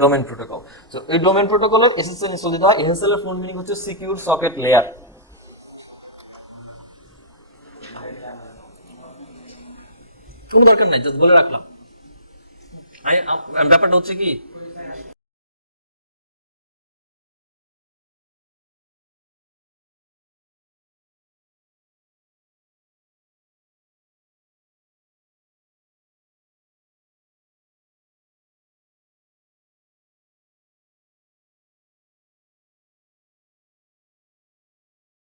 ডোমেন প্রোটোকল। তো এই ডোমেন প্রোটোকলের এসএসএল ইনস্টল দিতে হয়। এসএসএল এর ফুল মিনিং হচ্ছে সিকিউর সকেট লেয়ার। কোনো দরকার নাই, জাস্ট বলে রাখলাম। ব্যাপারটা হচ্ছে কি